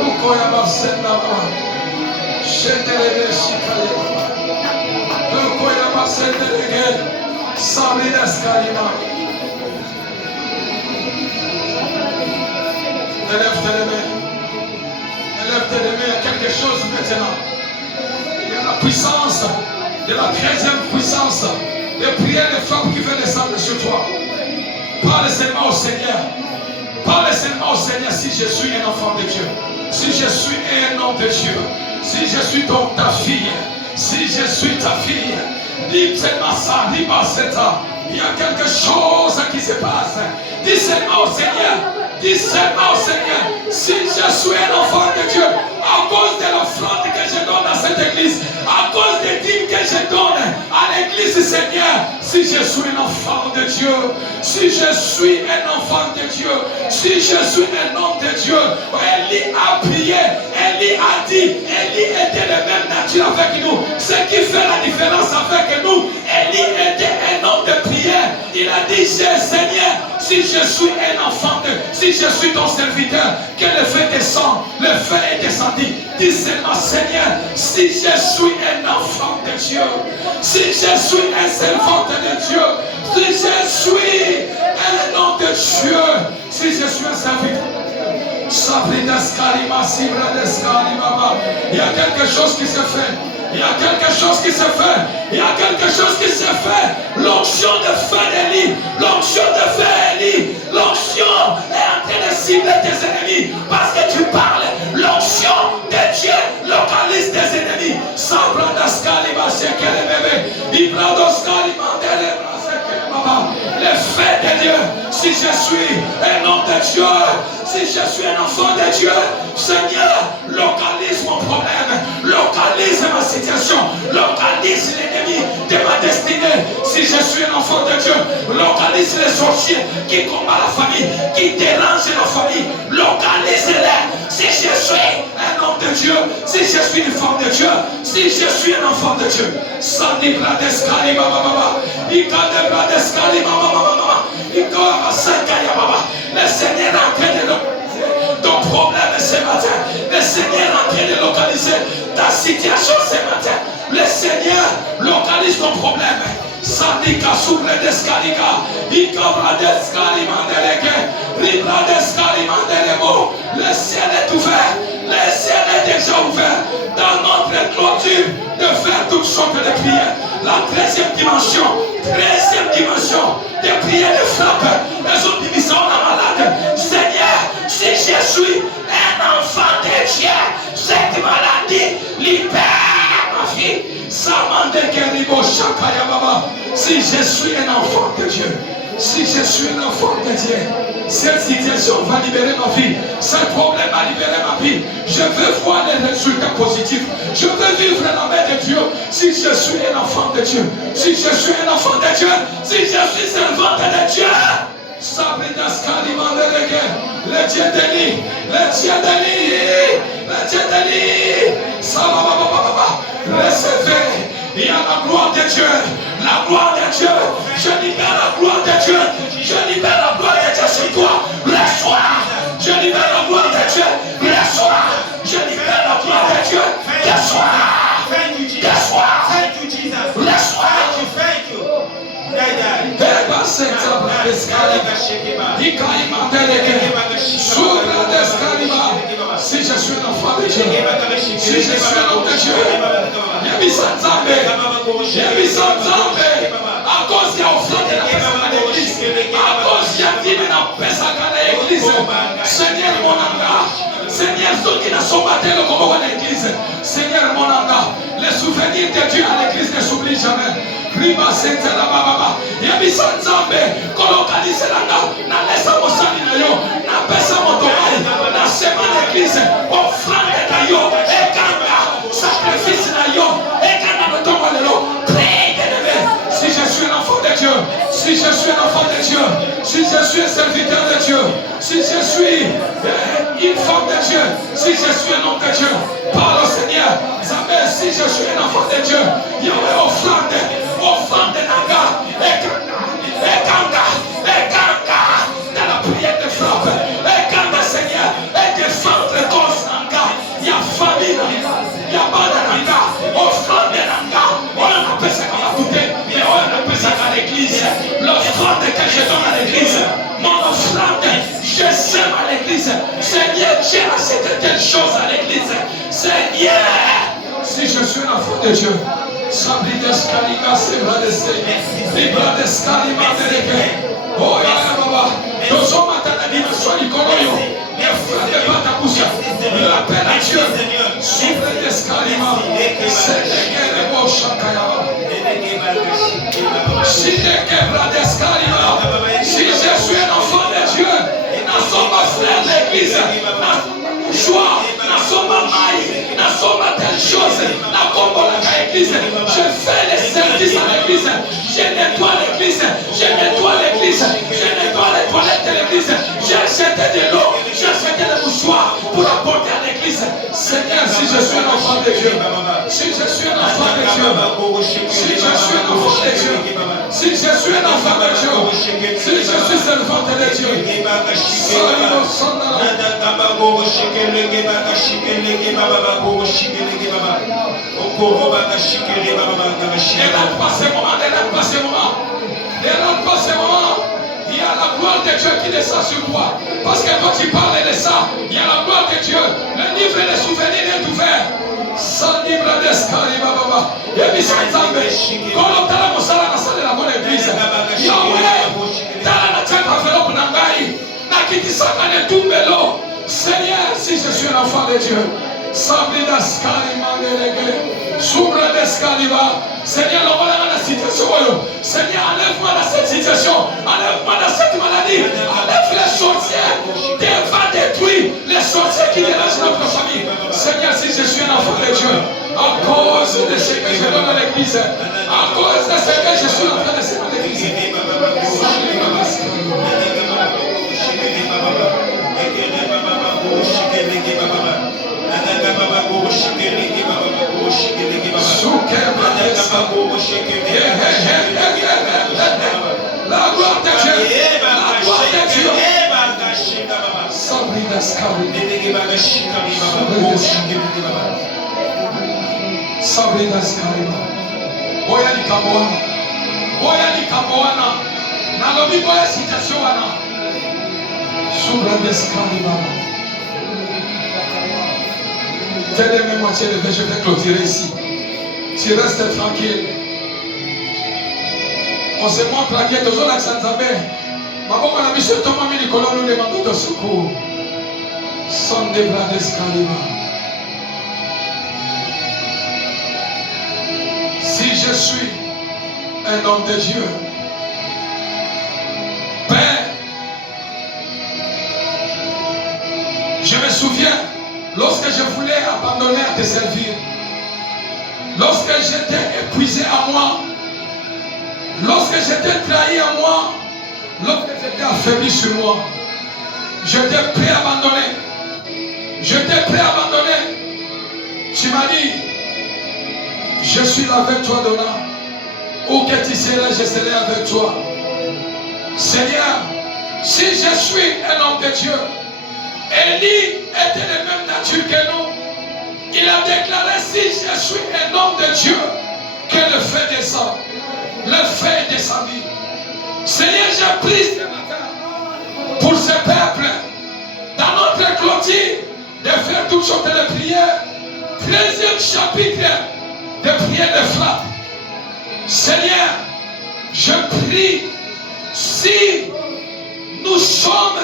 Rukoyaba Sendaba. Shendelebe Shikaleba. Rukoyaba Sendelege, Sabrina Skalima. Élève tes mains. Élève tes mains. Il y a quelque chose maintenant. Il y a la puissance de la 13e puissance. De prière de frappe qui veut descendre sur toi. Parle seulement au Seigneur. Parle seulement au Seigneur si je suis un enfant de Dieu. Si je suis un homme de Dieu. Si je suis donc ta fille. Si je suis ta fille. Dis seulement ça. Dis pas ça. Il y a quelque chose qui se passe. Dis seulement au Seigneur. Dis seulement au Seigneur, si je suis un enfant de Dieu, à cause de l'offrande que je donne à cette église, à cause des dîmes que je donne à l'église, Seigneur, si je suis un enfant de Dieu, si je suis un enfant de Dieu, si je suis un homme de Dieu, Élie a prié, Élie a dit, Élie était de même nature avec nous. Ce qui fait la différence avec nous, Élie était un homme de prière. Il a dit, Seigneur, si je suis un enfant de Dieu, si je suis ton serviteur, que le feu descend, le feu est descendu. Dis seulement, Seigneur, si je suis un enfant de Dieu, si je suis un servant de Dieu, si je suis un homme de Dieu, si je suis un serviteur. Sabrina Skalima, Sibra de Skalima, il y a quelque chose qui se fait. Il y a quelque chose qui se fait. Il y a quelque chose qui se fait. L'onction de feu d'Élie. L'onction de feu d'Élie. L'onction est en train de cibler tes ennemis. Parce que tu parles. L'onction de Dieu localise tes ennemis. Sabra d'Ascali, Bachekele bébé. Ibra d'Oscali, Mandele, le fait de Dieu. Si je suis un homme de Dieu, si je suis un enfant de Dieu, Seigneur, localise mon problème, localise ma situation, localise l'ennemi de ma destinée. Si je suis un enfant de Dieu, localise les sorciers qui combattent la famille, qui dérangent la famille, localise-les. Si je suis un homme de Dieu, si je suis une femme de Dieu, si je suis un enfant de Dieu, Sandi Bradescali Baba, Ikade Bradescali Mama, Ikora Sankaya Baba, le Seigneur est en train de localiser ton problème ce matin, le Seigneur est en train de localiser ta situation ce matin, le Seigneur localise ton problème. Sandika souple d'escaliga, Ikabra d'escali mandelege, Ribra d'escali mandelebo. Le ciel est ouvert, le ciel est déjà ouvert dans notre clôture de faire toutes sortes de prières. La 13e dimension de prières de frappe. Les autres divisions on a malade. Seigneur, si je suis un enfant de Dieu, cette maladie libère ma fille. Si je suis un enfant de Dieu, Si je suis un enfant de Dieu, cette situation va libérer ma vie. Ce problème va libérer ma vie. Je veux voir les résultats positifs. Je veux vivre la main de Dieu. Si je suis un enfant de Dieu, si je suis un enfant de Dieu, si je suis servante de Dieu, le Dieu délit, le Dieu délit, le Dieu délit. Recevez. Il y a la gloire de Dieu, la gloire de Dieu. Je libère la gloire de Dieu. Je libère la gloire de Dieu sur toi. Reçois. Je libère la gloire de Dieu. Reçois. Je libère la gloire de Dieu. Reçois. Thank you, Jesus. Reçois. Thank you, Jesus. Reçois. Thank you. Si je suis un enfant de Dieu, si je suis un homme de Dieu, à cause de l'offrande de la personne de l'église, à cause de la vie de la personne de l'église, Seigneur mon anga, Seigneur ceux qui ne sont pas tels comme l'église, Seigneur mon anga, les souvenirs de Dieu à l'église ne s'oublient jamais. Riba sente la baba, yabisa nzambe, kolokalize langa, na lesa mosali na yo, na pesa motomai, na sema l'église, offrande na yo, ekanga, sacrifice na yo, ekanga motomo lelo, prie de. Si je suis un enfant de Dieu, si je suis un enfant de Dieu, si je suis un serviteur de Dieu, si je suis une femme de Dieu, si je suis un homme de Dieu, parle au Seigneur, si je suis un enfant de Dieu, il y aura offrande. Offrande naga, ekanga, dans la prière de frappe, ekanga Seigneur, et défendre cause nanga, il y a famille nanga, il y a bande nanga, offrande nanga, on appelle ça comme à tout, mais on appelle ça à l'église, l'offrande que je donne à l'église, mon offrande, je sème à l'église, Seigneur, j'ai acheté telle chose à l'église, Seigneur, si je suis un enfant de Dieu, Sabridas Kalika Sebradese, Librades Kalima Dereke, oh ya baba, Dosoma Tanadina Solikoloyo, ne pas ta bouche, l'appel à Dieu, Subrades Kalima, Sedeke Rebo Shakayaba, Sideke Brades Kalima, si je suis un enfant de Dieu, nous sommes frères de l'église, joie, nous sommes maïs, nous sommes telle chose, nous sommes l'église, je fais les services à l'église, je nettoie l'église, je nettoie l'église, je nettoie les toilettes de l'église, j'ai acheté de l'eau, j'ai acheté des mouchoirs pour apporter à l'église. Seigneur, si je suis un enfant de Dieu, si je suis un enfant de Dieu, si je suis un enfant de Dieu, si je suis un enfant de Dieu, si je suis servante de Dieu, il y a la gloire de Dieu qui descend sur toi. Parce que quand tu parles de ça, il y a la gloire de Dieu. Le livre des souvenirs est ouvert. Sans livre d'escalier, baba. Il y a des ensembles. Quand on t'a la salle de la bonne église, Yahweh, t'as la tête enveloppe Nangaï. Nakitisaka ne tumbelo. Seigneur, si je suis un enfant de Dieu, Sabri d'escalier, Soubra d'escaliva. Seigneur, enlève-moi dans la situation. Seigneur, enlève-moi dans cette situation. Enlève-moi dans cette maladie. Enlève les sorciers qui vont détruire les sorciers qui dérangent notre famille. Seigneur, si je suis un enfant de Dieu, à cause de ce que je donne à l'église, à cause de ce que je suis en train de faire à l'église. La gloire de Dieu, la gloire de Dieu. Boya ni kaboana, nalobi boya situation wana. Subra d'escaliva. Fais les mêmes moitiés de je vais clôturer ici. Tu restes tranquille. On se montre à Dieu, toujours l'accent Zambé. Maman, on a mis sur ton mamie, Nicolas, nous demandons de secours. Son des bras d'escaliva. Si je suis un homme de Dieu, souviens, lorsque je voulais abandonner à te servir, lorsque j'étais épuisé à moi, lorsque j'étais trahi à moi, lorsque j'étais affaibli sur moi, j'étais prêt à abandonner. J'étais prêt à abandonner. Tu m'as dit, je suis là avec toi, Donna. Où que tu seras, je serai avec toi. Seigneur, si je suis un homme de Dieu, Élie était de même nature que nous. Il a déclaré, si je suis un homme de Dieu, que le feu descend. Le feu est descendu. Seigneur, j'ai pris ce matin pour ce peuple, dans notre clôture, de faire toutes sortes de prières. 13e chapitre de prière de frappe. Seigneur, je prie, si nous sommes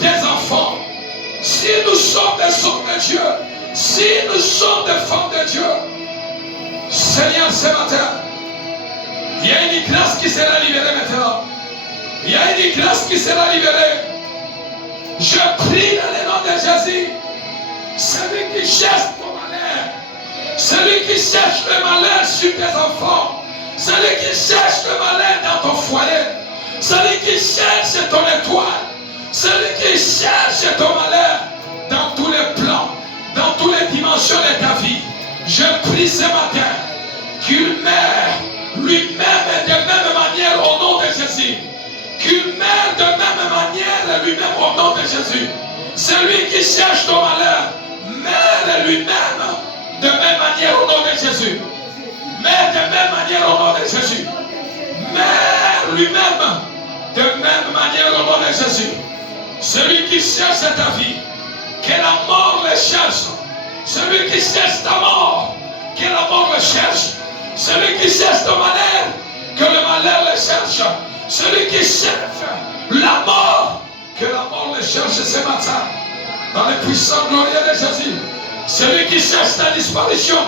des enfants, si nous sommes des hommes de Dieu, si nous sommes des femmes de Dieu, Seigneur, ce matin, il y a une grâce qui sera libérée maintenant. Il y a une grâce qui sera libérée. Je prie dans le nom de Jésus. Celui qui cherche ton malheur, celui qui cherche le malheur sur tes enfants, celui qui cherche le malheur dans ton foyer, celui qui cherche ton étoile, celui qui cherche ton malheur dans tous les plans, dans toutes les dimensions de ta vie, je prie ce matin qu'il meure lui-même de même manière au nom de Jésus. Qu'il meure de même manière lui-même au nom de Jésus. Celui qui cherche ton malheur, meurt lui-même de même manière au nom de Jésus. Meurt de même manière au nom de Jésus. Meurt lui-même de même manière au nom de Jésus. Celui qui cherche ta vie, que la mort le cherche. Celui qui cherche ta mort, que la mort le cherche. Celui qui cherche ton malheur, que le malheur le cherche. Celui qui cherche la mort, que la mort le cherche ce matin. Dans le puissant glorieux de Jésus. Celui qui cherche ta disparition,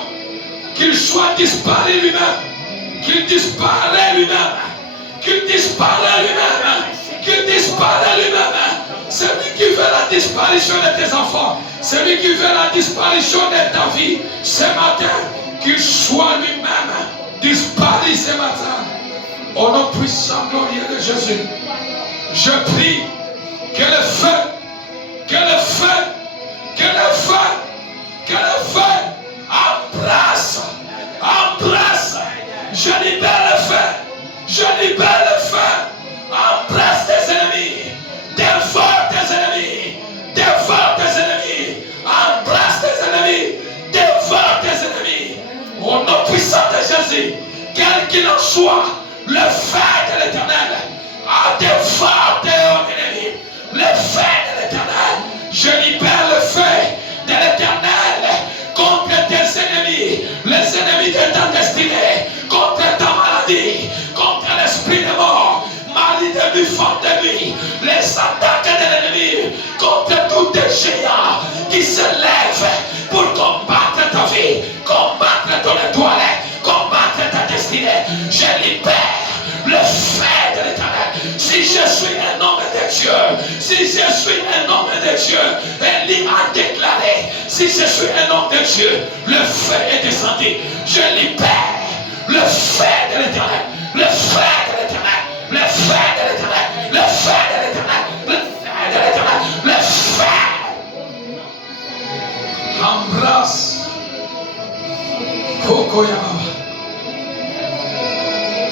qu'il soit disparu lui-même. Qu'il disparaît lui-même. Qu'il disparaît lui-même. Qu'il disparaît lui-même. Celui qui veut la disparition de tes enfants, celui qui veut la disparition de ta vie, ce matin, qu'il soit lui-même disparu ce matin. Au nom puissant glorieux de Jésus, je prie que le feu, que le feu, que le feu, que le feu embrasse, embrasse. Je libère le feu, je libère le feu, embrasse tes ennemis. Dévore tes ennemis. Dévore tes ennemis. Embrasse tes ennemis. Dévore tes ennemis. Au nom puissant de Jésus, quel qu'il en soit, le feu de l'Éternel a dévoré tes ennemis. Le feu de l'Éternel, je libère le feu de l'Éternel contre tes ennemis. Les ennemis de ta destinée, contre ta maladie, contre l'esprit de mort. Mari de lui, femme de lui, les attaques de l'ennemi contre tous les géants qui se lèvent pour combattre ta vie, combattre ton étoile, combattre ta destinée. Je libère le feu de l'Éternel. Si je suis un homme de Dieu, si je suis un homme de Dieu, Élie a déclaré, si je suis un homme de Dieu, le feu est descendu. Je libère le feu de l'Éternel, le feu de l'Éternel. Le feu de l'Éternel, le feu de l'Éternel, le feu de l'Éternel, le feu. Embrasse.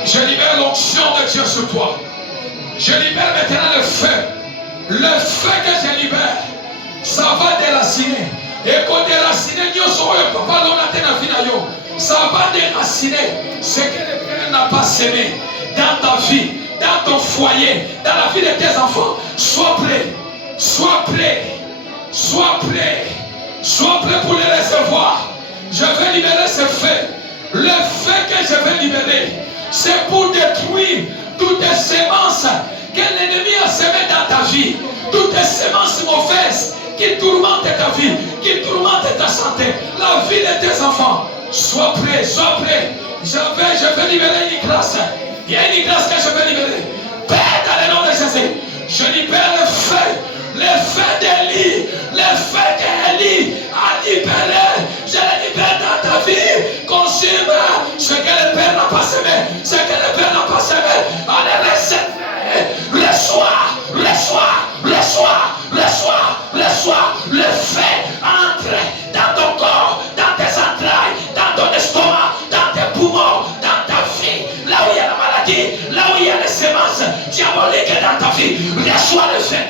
Je libère l'onction de Dieu sur toi. Je libère maintenant le feu. Le feu que je libère, ça va déraciner. Et quand déraciner, Dieu sera le papa ça va déraciner ce que le Père n'a pas semé dans ta vie, dans ton foyer, dans la vie de tes enfants. Sois prêt, sois prêt, sois prêt, sois prêt pour les recevoir. Je vais libérer ce feu. Le feu que je vais libérer, c'est pour détruire toutes les semences que l'ennemi a semées dans ta vie, toutes les semences mauvaises qui tourmentent ta vie, qui tourmentent ta santé, la vie de tes enfants. Sois prêt, sois prêt. Je vais libérer une grâce. Il y a une grâce que je vais libérer. Père, dans le nom de Jésus, je libère le feu d'Élie Le fait qu'Élie a libéré, je le libère dans ta vie. Consume ce que le Père n'a pas semé. Ce que le Père n'a pas semé. Allez, reçois. Le fait entre dans ton corps, dans tes entrailles, dans ton estomac, dans tes poumons, dans ta vie. Là où il y a la maladie, là où il y a les semences diaboliques dans ta vie. Reçois le fait.